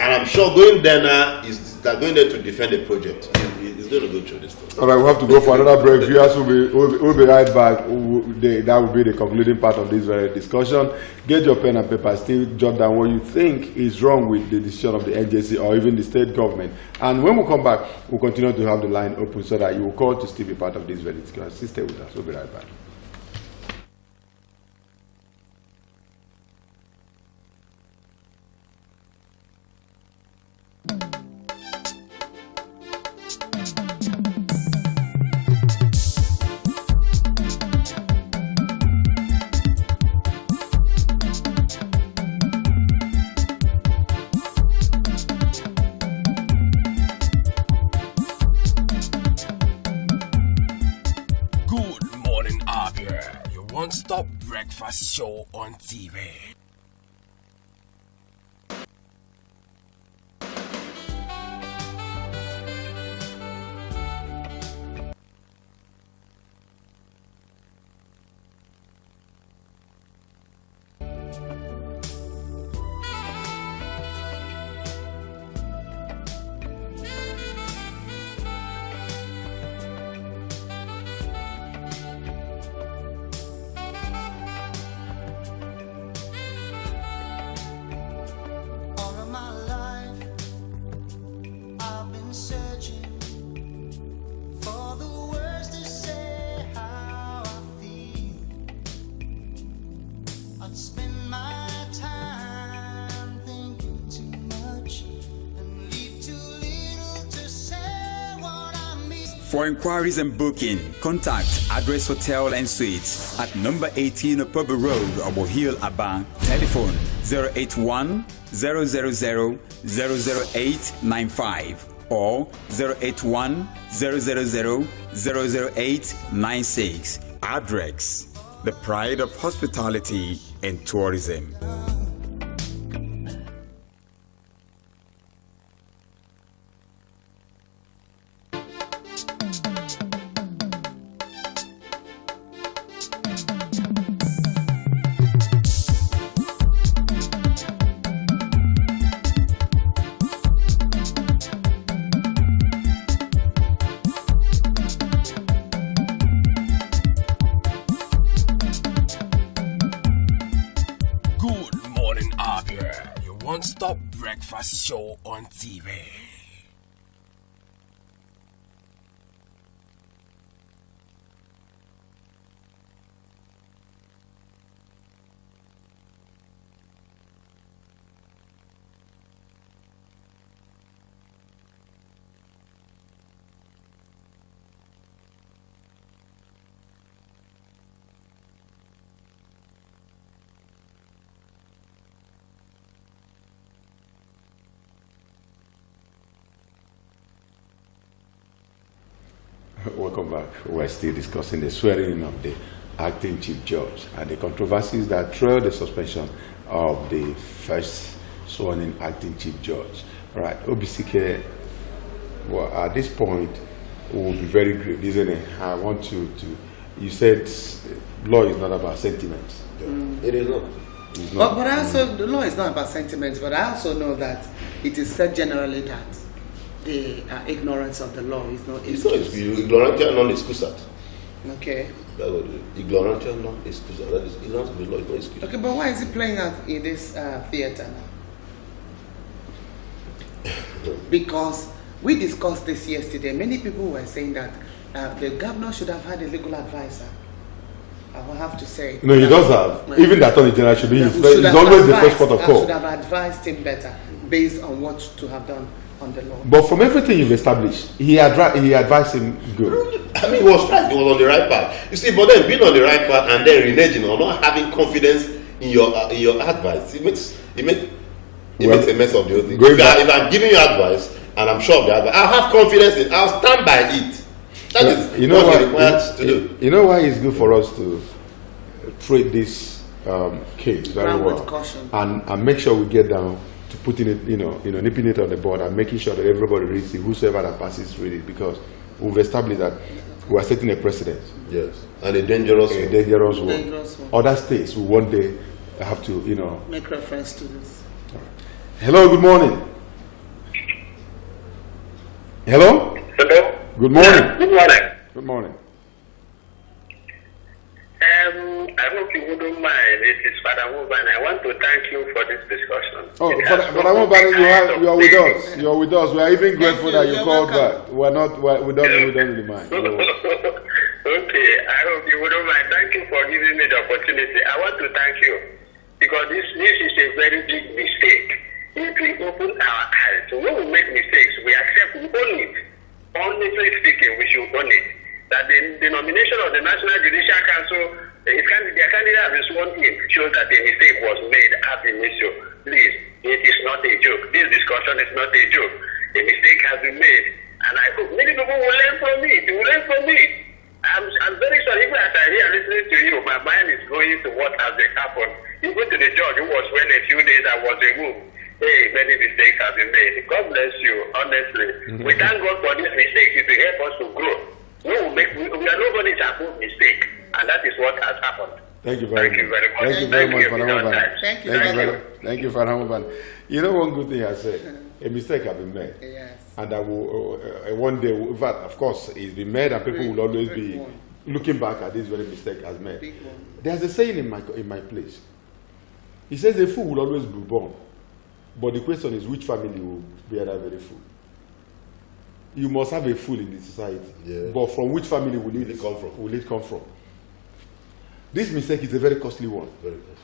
And I'm sure going there now is going there to defend the project. He's going to go through this thing. All right, we'll have to go for another break. Viewers will be right back. That will be the concluding part of this very discussion. Get your pen and paper. Still jot down what you think is wrong with the decision of the NJC or even the state government. And when we come back, we'll continue to have the line open so that you will call to still be part of this very discussion. Stay with us. We'll be right back. one-stop breakfast show on TV. For inquiries and booking, contact Address Hotel and Suites at number 18 Upper Road, Obo Hill, Abba. Telephone 081 000 00895 or 081 000 00896. Address, the pride of hospitality and tourism. Good morning, Abia, your one-stop breakfast show on TV. Welcome back. We're still discussing the swearing in of the acting chief judge and the controversies that trail the suspension of the first sworn in acting chief judge. Right, OBCK, well, at this point, will be very great, isn't it? I want you to, you said law is not about sentiments. It is not. It's not. But I also, the law is not about sentiments, but I also know that it is said generally that the ignorance of the law is not excused. Ignorantia non excusat. Okay. Ignorantia non excusat. That is, ignorance of the law is not excused. Okay, but why is it playing out in this theater now? Because we discussed this yesterday. Many people were saying that the governor should have had a legal advisor. I will have to say. No, he does have. Even the Attorney General should be. He's always the first port of call. Should have advised him better based on what to have done on the law. But from everything you've established, he advised him good. I mean, he was right. He was on the right path. You see, but then being on the right path and then reneging or not having confidence in your advice, it makes a mess of the whole thing. If I'm giving you advice and I'm sure of the advice, I'll have confidence in. I'll stand by it. That is what you're required to do. You know why it's good for us to treat this case very well and make sure we get down to putting it, nipping it on the board and making sure that everybody reads it, whosoever that passes read it, because we've established that we are setting a precedent. Yes, and a dangerous one. Other states will one day have to, make reference to this. Hello, good morning. Hello? Hello? Good morning. Good morning. Good morning. I hope you wouldn't mind. It is Father Woban. I want to thank you for this discussion. Oh, Father Woban, you are with us. You are with us. We are even grateful that you called back. We don't really mind. Okay, I hope you wouldn't mind. Thank you for giving me the opportunity. I want to thank you because this is a very big mistake. If we open our eyes, so when we make mistakes, we accept, we own it. Honestly speaking, we should own it. That the nomination of the National Judicial Council, their candidate has been sworn in, shows that a mistake was made ab initio. Please, it is not a joke. This discussion is not a joke. A mistake has been made. And I hope many people will learn from it. They will learn from it. I'm very sorry. Even as I hear listening to you, my mind is going to what has happened. You go to the judge who was when a few days I was removed. Hey, many mistakes have been made. God bless you, honestly. We thank God for these mistakes. It will help us to grow. We are nobody to approve mistake. And that is what has happened. Thank you very much. Thank you very much. Thank you very much. Thank you, Farhamuban. You know one good thing I said? A mistake has been made. Yes. And I will, one day, in fact, of course, it's been made and people will always be looking back at this very mistake as made. There's a saying in my place. He says a fool will always be born. But the question is which family will bear that very fool? You must have a fool in the society. Yeah. But from which family will it come from? This mistake is a very costly one.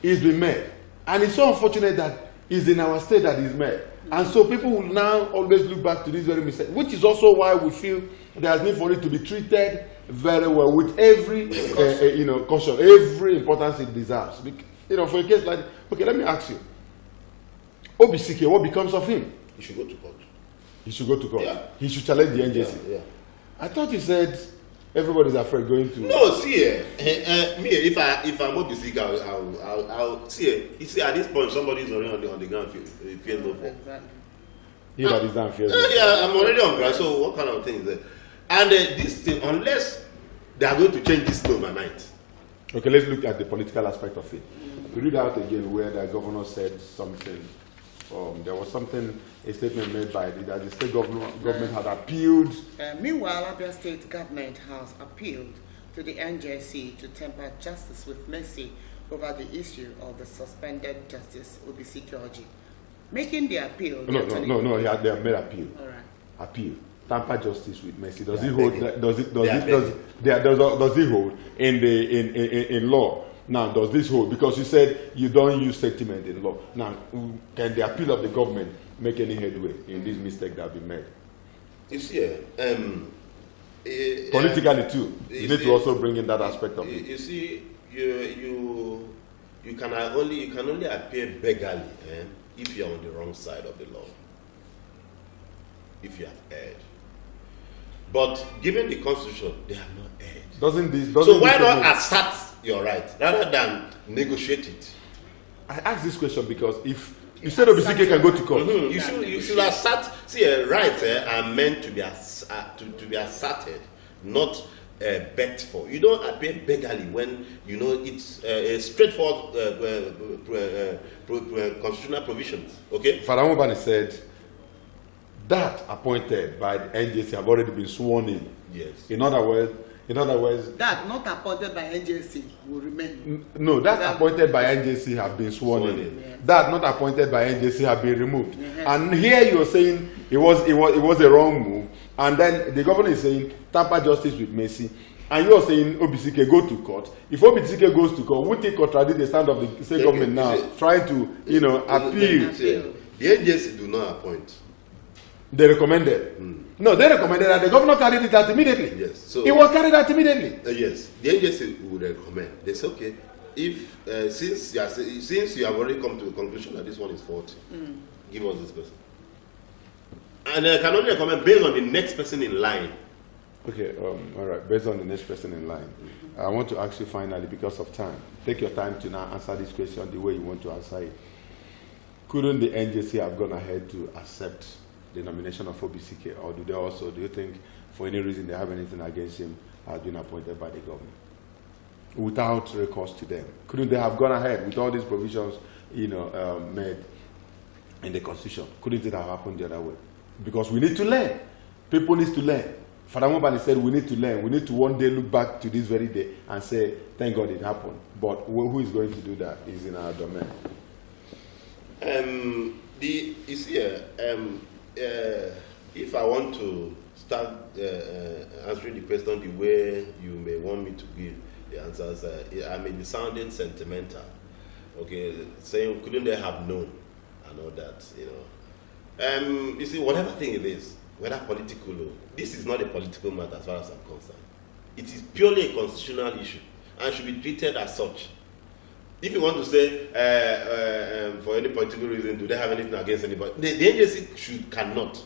It's been made. And it's so unfortunate that it's in our state that it's made. And so people will now always look back to this very mistake, which is also why we feel there's need for it to be treated very well with every caution, every importance it deserves. For a case like, okay, let me ask you. OBCK, what becomes of him? He should go to court. He should go to court. Yeah. He should challenge the NJC. Yeah. I thought you said everybody's afraid going to. No, see, me, if I'm OBCK, I'll see. You see, at this point, somebody is already on the ground. Feels no fault. He that is down fears no fault. Yeah, I'm already on ground. So what kind of thing is that? And this thing, unless they are going to change this overnight. Okay, let's look at the political aspect of it. We read out again where the governor said something. There was a statement made by that the state government had appealed. Meanwhile, Abia State government has appealed to the NJC to temper justice with mercy over the issue of the suspended Justice OBCK. Making the appeal. No, they have made appeal. All right. Appeal. Tamper justice with mercy. Does it hold? Does it hold in law? Now, does this hold? Because you said you don't use sentiment in law. Now, can the appeal of the government make any headway in this mistake that have been made? You see, politically too, you need to also bring in that aspect of it. You see, you can only appear beggarly if you're on the wrong side of the law. If you have erred. But given the Constitution, they have not erred. So why not assert your right rather than negotiate it? I ask this question because if you said OBCK can go to court, you should assert. See, rights are meant to be asserted, not begged for. You don't appear beggarly when you know it's a straightforward constitutional provisions. Okay. Farhamuban said that appointed by the NJC have already been sworn in. Yes. In other words, that not appointed by NJC will remain. No, that appointed by NJC have been sworn in. Yeah. That not appointed by NJC have been removed. And here you are saying it was a wrong move, and then the governor is saying tamper justice with mercy, and you are saying OBCK go to court. If OBCK goes to court, would it contradict the stand of the state government now trying to appeal? The NJC do not appoint. They recommended. No, they recommended that the governor carried it out immediately. Yes. So it was carried out immediately. Yes. The agency would recommend. They say, okay, if since you have already come to a conclusion that this one is faulty, give us this person. And they can only recommend based on the next person in line. Okay, all right. Based on the next person in line, I want to ask you finally, because of time, take your time to now answer this question the way you want to answer it. Couldn't the NJC have gone ahead to accept the nomination of OBCK, or do you think for any reason they have anything against him has been appointed by the government without recourse to them? Couldn't they have gone ahead with all these provisions made in the Constitution? Couldn't it have happened the other way? Because we need to learn. People need to learn. Farhamuban said we need to learn. We need to one day look back to this very day and say, thank God it happened. But who is going to do that is in our domain. If I want to start answering the question the way you may want me to give the answers, I may be sounding sentimental. Okay, saying couldn't they have known and all that, you see, whatever thing it is, whether political or this is not a political matter as far as I'm concerned. It is purely a constitutional issue and should be treated as such. If you want to say for any political reason, do they have anything against anybody? The agency cannot.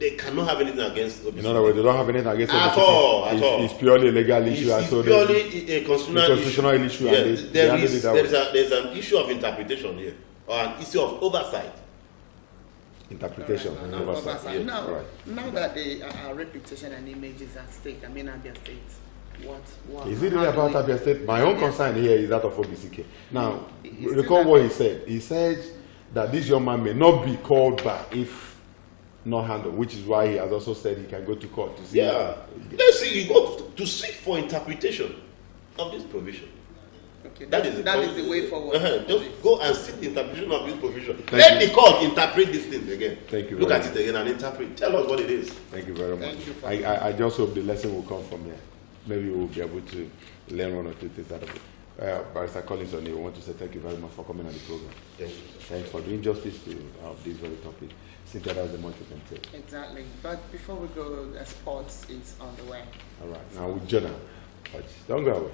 they cannot have anything against obesity. In other words, they don't have anything against at obesity. all. At all. It's purely a legal issue. It's purely a constitutional issue. Yes, there's an issue of interpretation here, or an issue of oversight. Interpretation and oversight. Yes. Now, right. now that our reputation and image is at stake, I mean, Abia State, what is it really about Abia State? My own concern here is that of OBCK. Now, recall what he said. He said that this young man may not be called back if not handled, which is why he has also said he can go to court to see. Yeah. Let's see, you go to seek for interpretation of this provision. Okay, that is the way forward. Just go and seek the interpretation of this provision. Let the court interpret these things again. Thank you. Look at it again and interpret. Tell us what it is. Thank you very much. I just hope the lesson will come from here. Maybe we'll be able to learn one or two things out of it. Barrister Collins, I want to say thank you very much for coming on the program. Thank you. Thanks for doing justice to this very topic. Cynthia, that's the much we can say. Exactly. But before we go, sports is on the way. All right. Now with Jonah. But don't go away.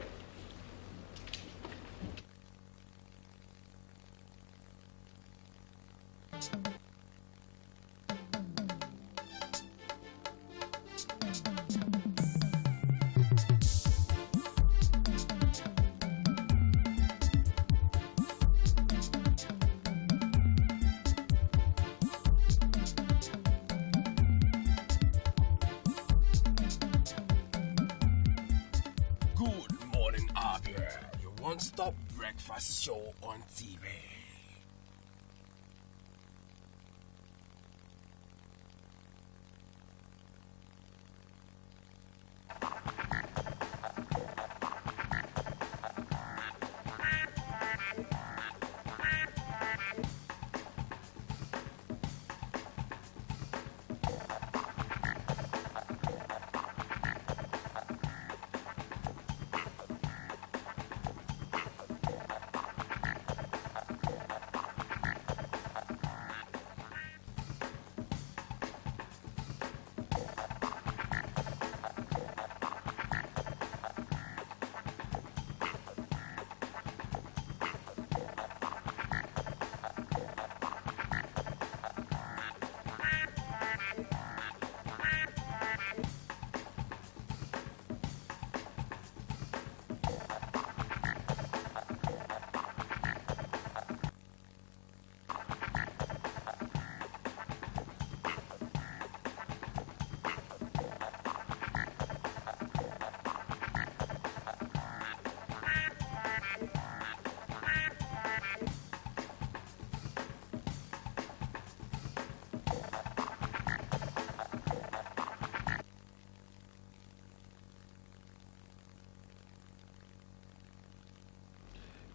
Good morning, Abia. Your one-stop breakfast show on TV.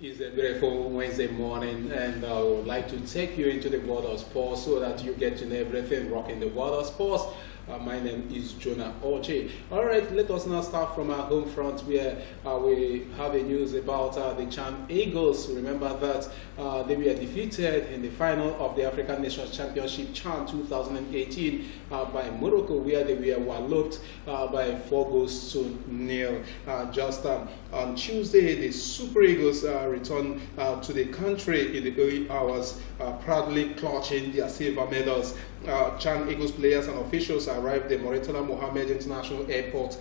It's a beautiful Wednesday morning, and I would like to take you into the world of sports so that you get to know everything rocking the world of sports. My name is Jonah Oche. All right, let us now start from our home front where we have a news about the Chan Eagles. Remember that they were defeated in the final of the African Nations Championship Chan 2018 by Morocco, where they were walloped by 4-0. Just on Tuesday, the Super Eagles returned to the country in the early hours, proudly clutching their silver medals. Chan Eagles players and officials arrived at Murtala Mohammed International Airport,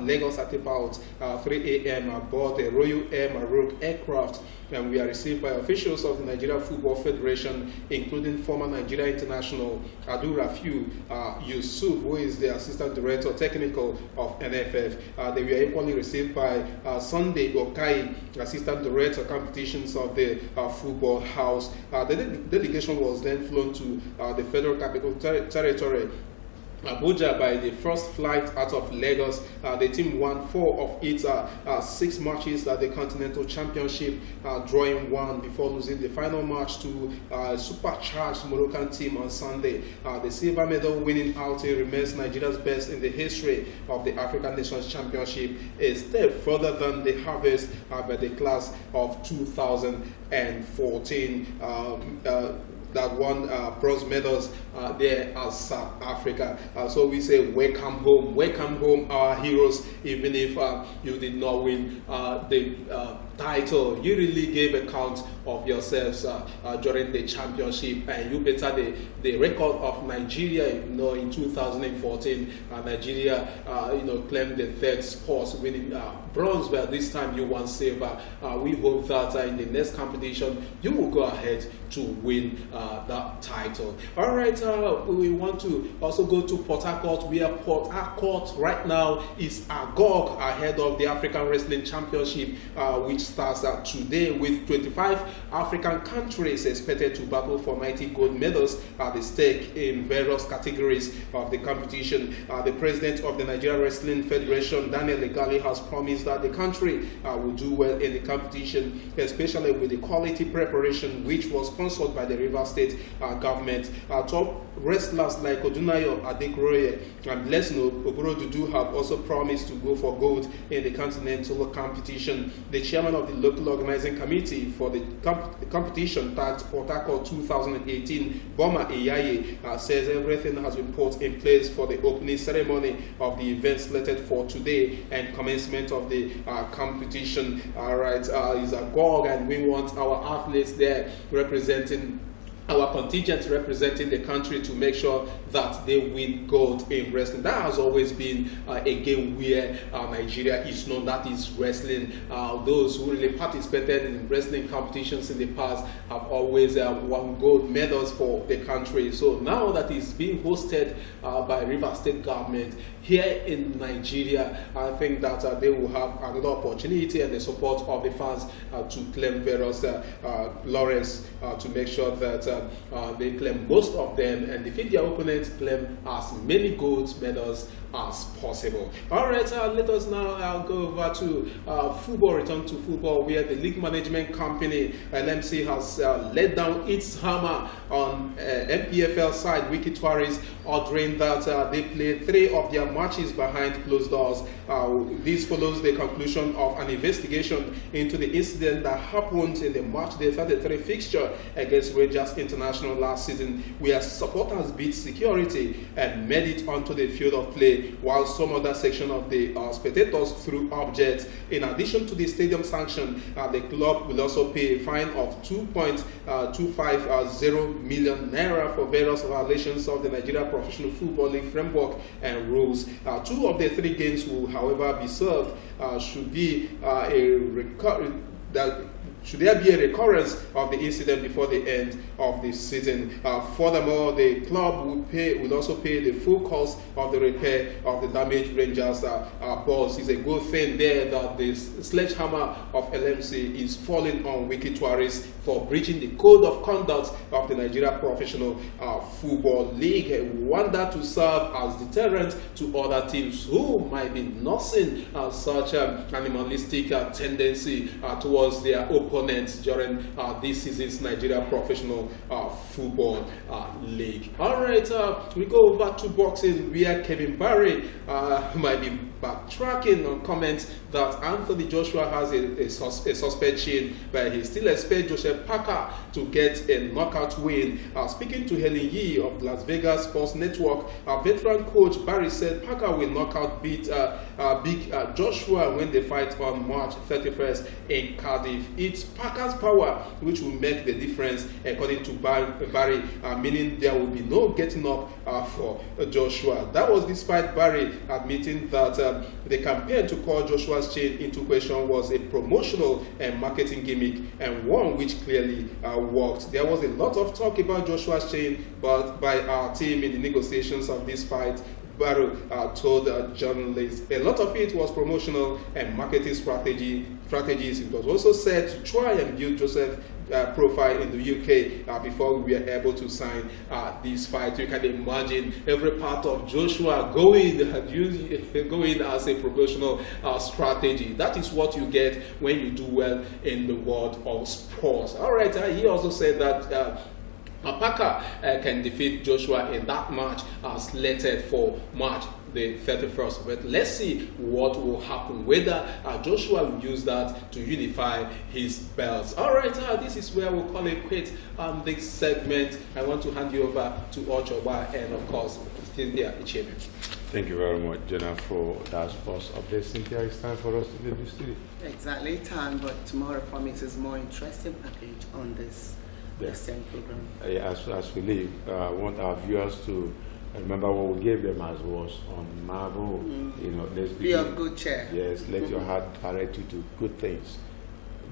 Lagos, at about 3 a.m. aboard the Royal Air Maroc aircraft, and we are received by officials of the Nigeria Football Federation, including former Nigeria international Adu Rafiu Yusuf, who is the Assistant Director Technical of NFF. They were equally received by Sunday Okai, Assistant Director Competitions of the Football House. The delegation was then flown to the Federal Capital Territory, Abuja, by the first flight out of Lagos. The team won 4 of its 6 matches at the Continental Championship, drawing 1 before losing the final match to a supercharged Moroccan team on Sunday. The silver medal winning outing remains Nigeria's best in the history of the African Nations Championship, a step further than the harvest by the class of 2014. That won bronze medals there as South Africa. So we say welcome home, our heroes, even if you did not win the title. You really gave account of yourselves during the championship, and you better the record of Nigeria. In 2014, Nigeria, claimed the third spot, winning bronze, but this time you won silver. We hope that in the next competition you will go ahead to win that title. All right, we want to also go to Port Harcourt, where Port Harcourt right now is agog ahead of the African Wrestling Championship, which starts today, with 25 African countries expected to battle for mighty gold medals at the stake in various categories of the competition. The president of the Nigeria Wrestling Federation, Daniel Legali, has promised that the country will do well in the competition, especially with the quality preparation which was sponsored by the Rivers State government. Top wrestlers like Odunayo Adekroye and Lesno Oborodudu have also promised to go for gold in the continental competition. The chairman of the local organizing committee for the competition, tagged Port Harcourt 2018, Boma Eyaye, says everything has been put in place for the opening ceremony of the event slated for today and commencement of the competition. All right, is a GOG, and we want our athletes there representing our contingent, representing the country, to make sure that they win gold in wrestling. That has always been a game where Nigeria is known, that is wrestling. Those who really participated in wrestling competitions in the past have always won gold medals for the country. So now that it's being hosted by River State government here in Nigeria, I think that they will have another opportunity and the support of the fans to claim various laurels, to make sure that they claim most of them and defeat their opponents, claim as many gold medals as possible. All right, let us now go over to football, return to football, where the league management company, LMC, has let down its hammer on MPFL side Wiki Tourist, ordering that they play 3 of their matches behind closed doors. This follows the conclusion of an investigation into the incident that happened in the March Day 33 fixture against Rangers International last season, where supporters beat security and made it onto the field of play, while some other section of the spectators threw objects. In addition to the stadium sanction, the club will also pay a fine of 2.250 million naira for various violations of the Nigeria Professional Football League framework and rules. 2 of the 3 games will, however, be served. Should there be a recurrence of the incident before the end of the season. Furthermore, the club will also pay the full cost of the repair of the damaged Rangers balls. It's a good thing there that the sledgehammer of LMC is falling on Wiki Tourist for breaching the code of conduct of the Nigeria Professional Football League. We want that to serve as deterrent to other teams who might be nursing such animalistic tendency towards their opponents during this season's Nigeria Professional Football League. All right, we go over to boxing, where Kevin Barry might be backtracking on comments that Anthony Joshua has a suspect chin, but he still expects Joseph Parker to get a knockout win. Speaking to Helen Yee of Las Vegas Sports Network, veteran coach Barry said Parker will knockout beat Big Joshua when they fight on March 31st in Cardiff. It's Parker's power which will make the difference, according to Barry, meaning there will be no getting up for Joshua. That was despite Barry admitting that the campaign to call Joshua's chin into question was a promotional and marketing gimmick, and one which clearly worked. There was a lot of talk about Joshua's chin, but by our team in the negotiations of this fight, Barrow told journalists a lot of it was promotional and marketing strategies. It was also said to try and build Joseph's profile in the UK before we were able to sign this fight. You can imagine every part of Joshua going as a promotional strategy. That is what you get when you do well in the world of sports. All right, he also said that Parker can defeat Joshua in that match slated for March the 31st. But let's see what will happen, whether Joshua will use that to unify his belts. All right, this is where we'll call it quits on this segment. I want to hand you over to Ochoba and, of course, still there, Ichebe. Thank you very much, Jenna, for that sports update. Cynthia, it's time for us to leave the studio. Exactly time, but tomorrow promises more interesting package on this same program. As we leave, I want our viewers to remember what we gave them as was on Marvel. You know, let's be of good cheer. Yes, let your heart direct you to good things.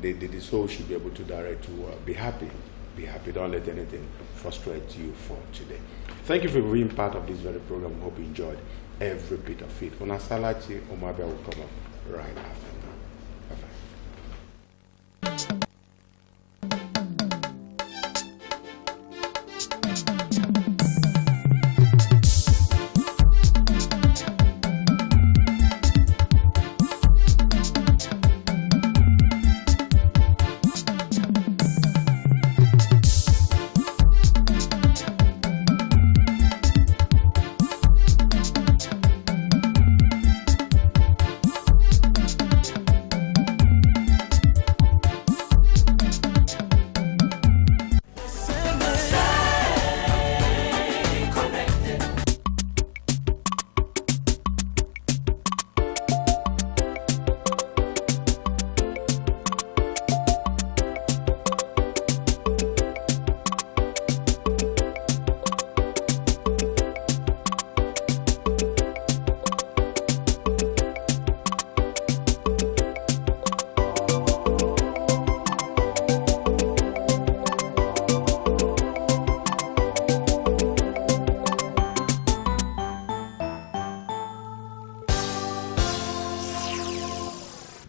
The soul should be able to direct you. Be happy. Be happy. Don't let anything frustrate you for today. Thank you for being part of this very program. Hope you enjoyed every bit of it. Unasalachi Omabia will come up right after now. Bye-bye.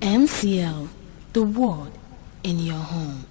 MCL, the word in your home.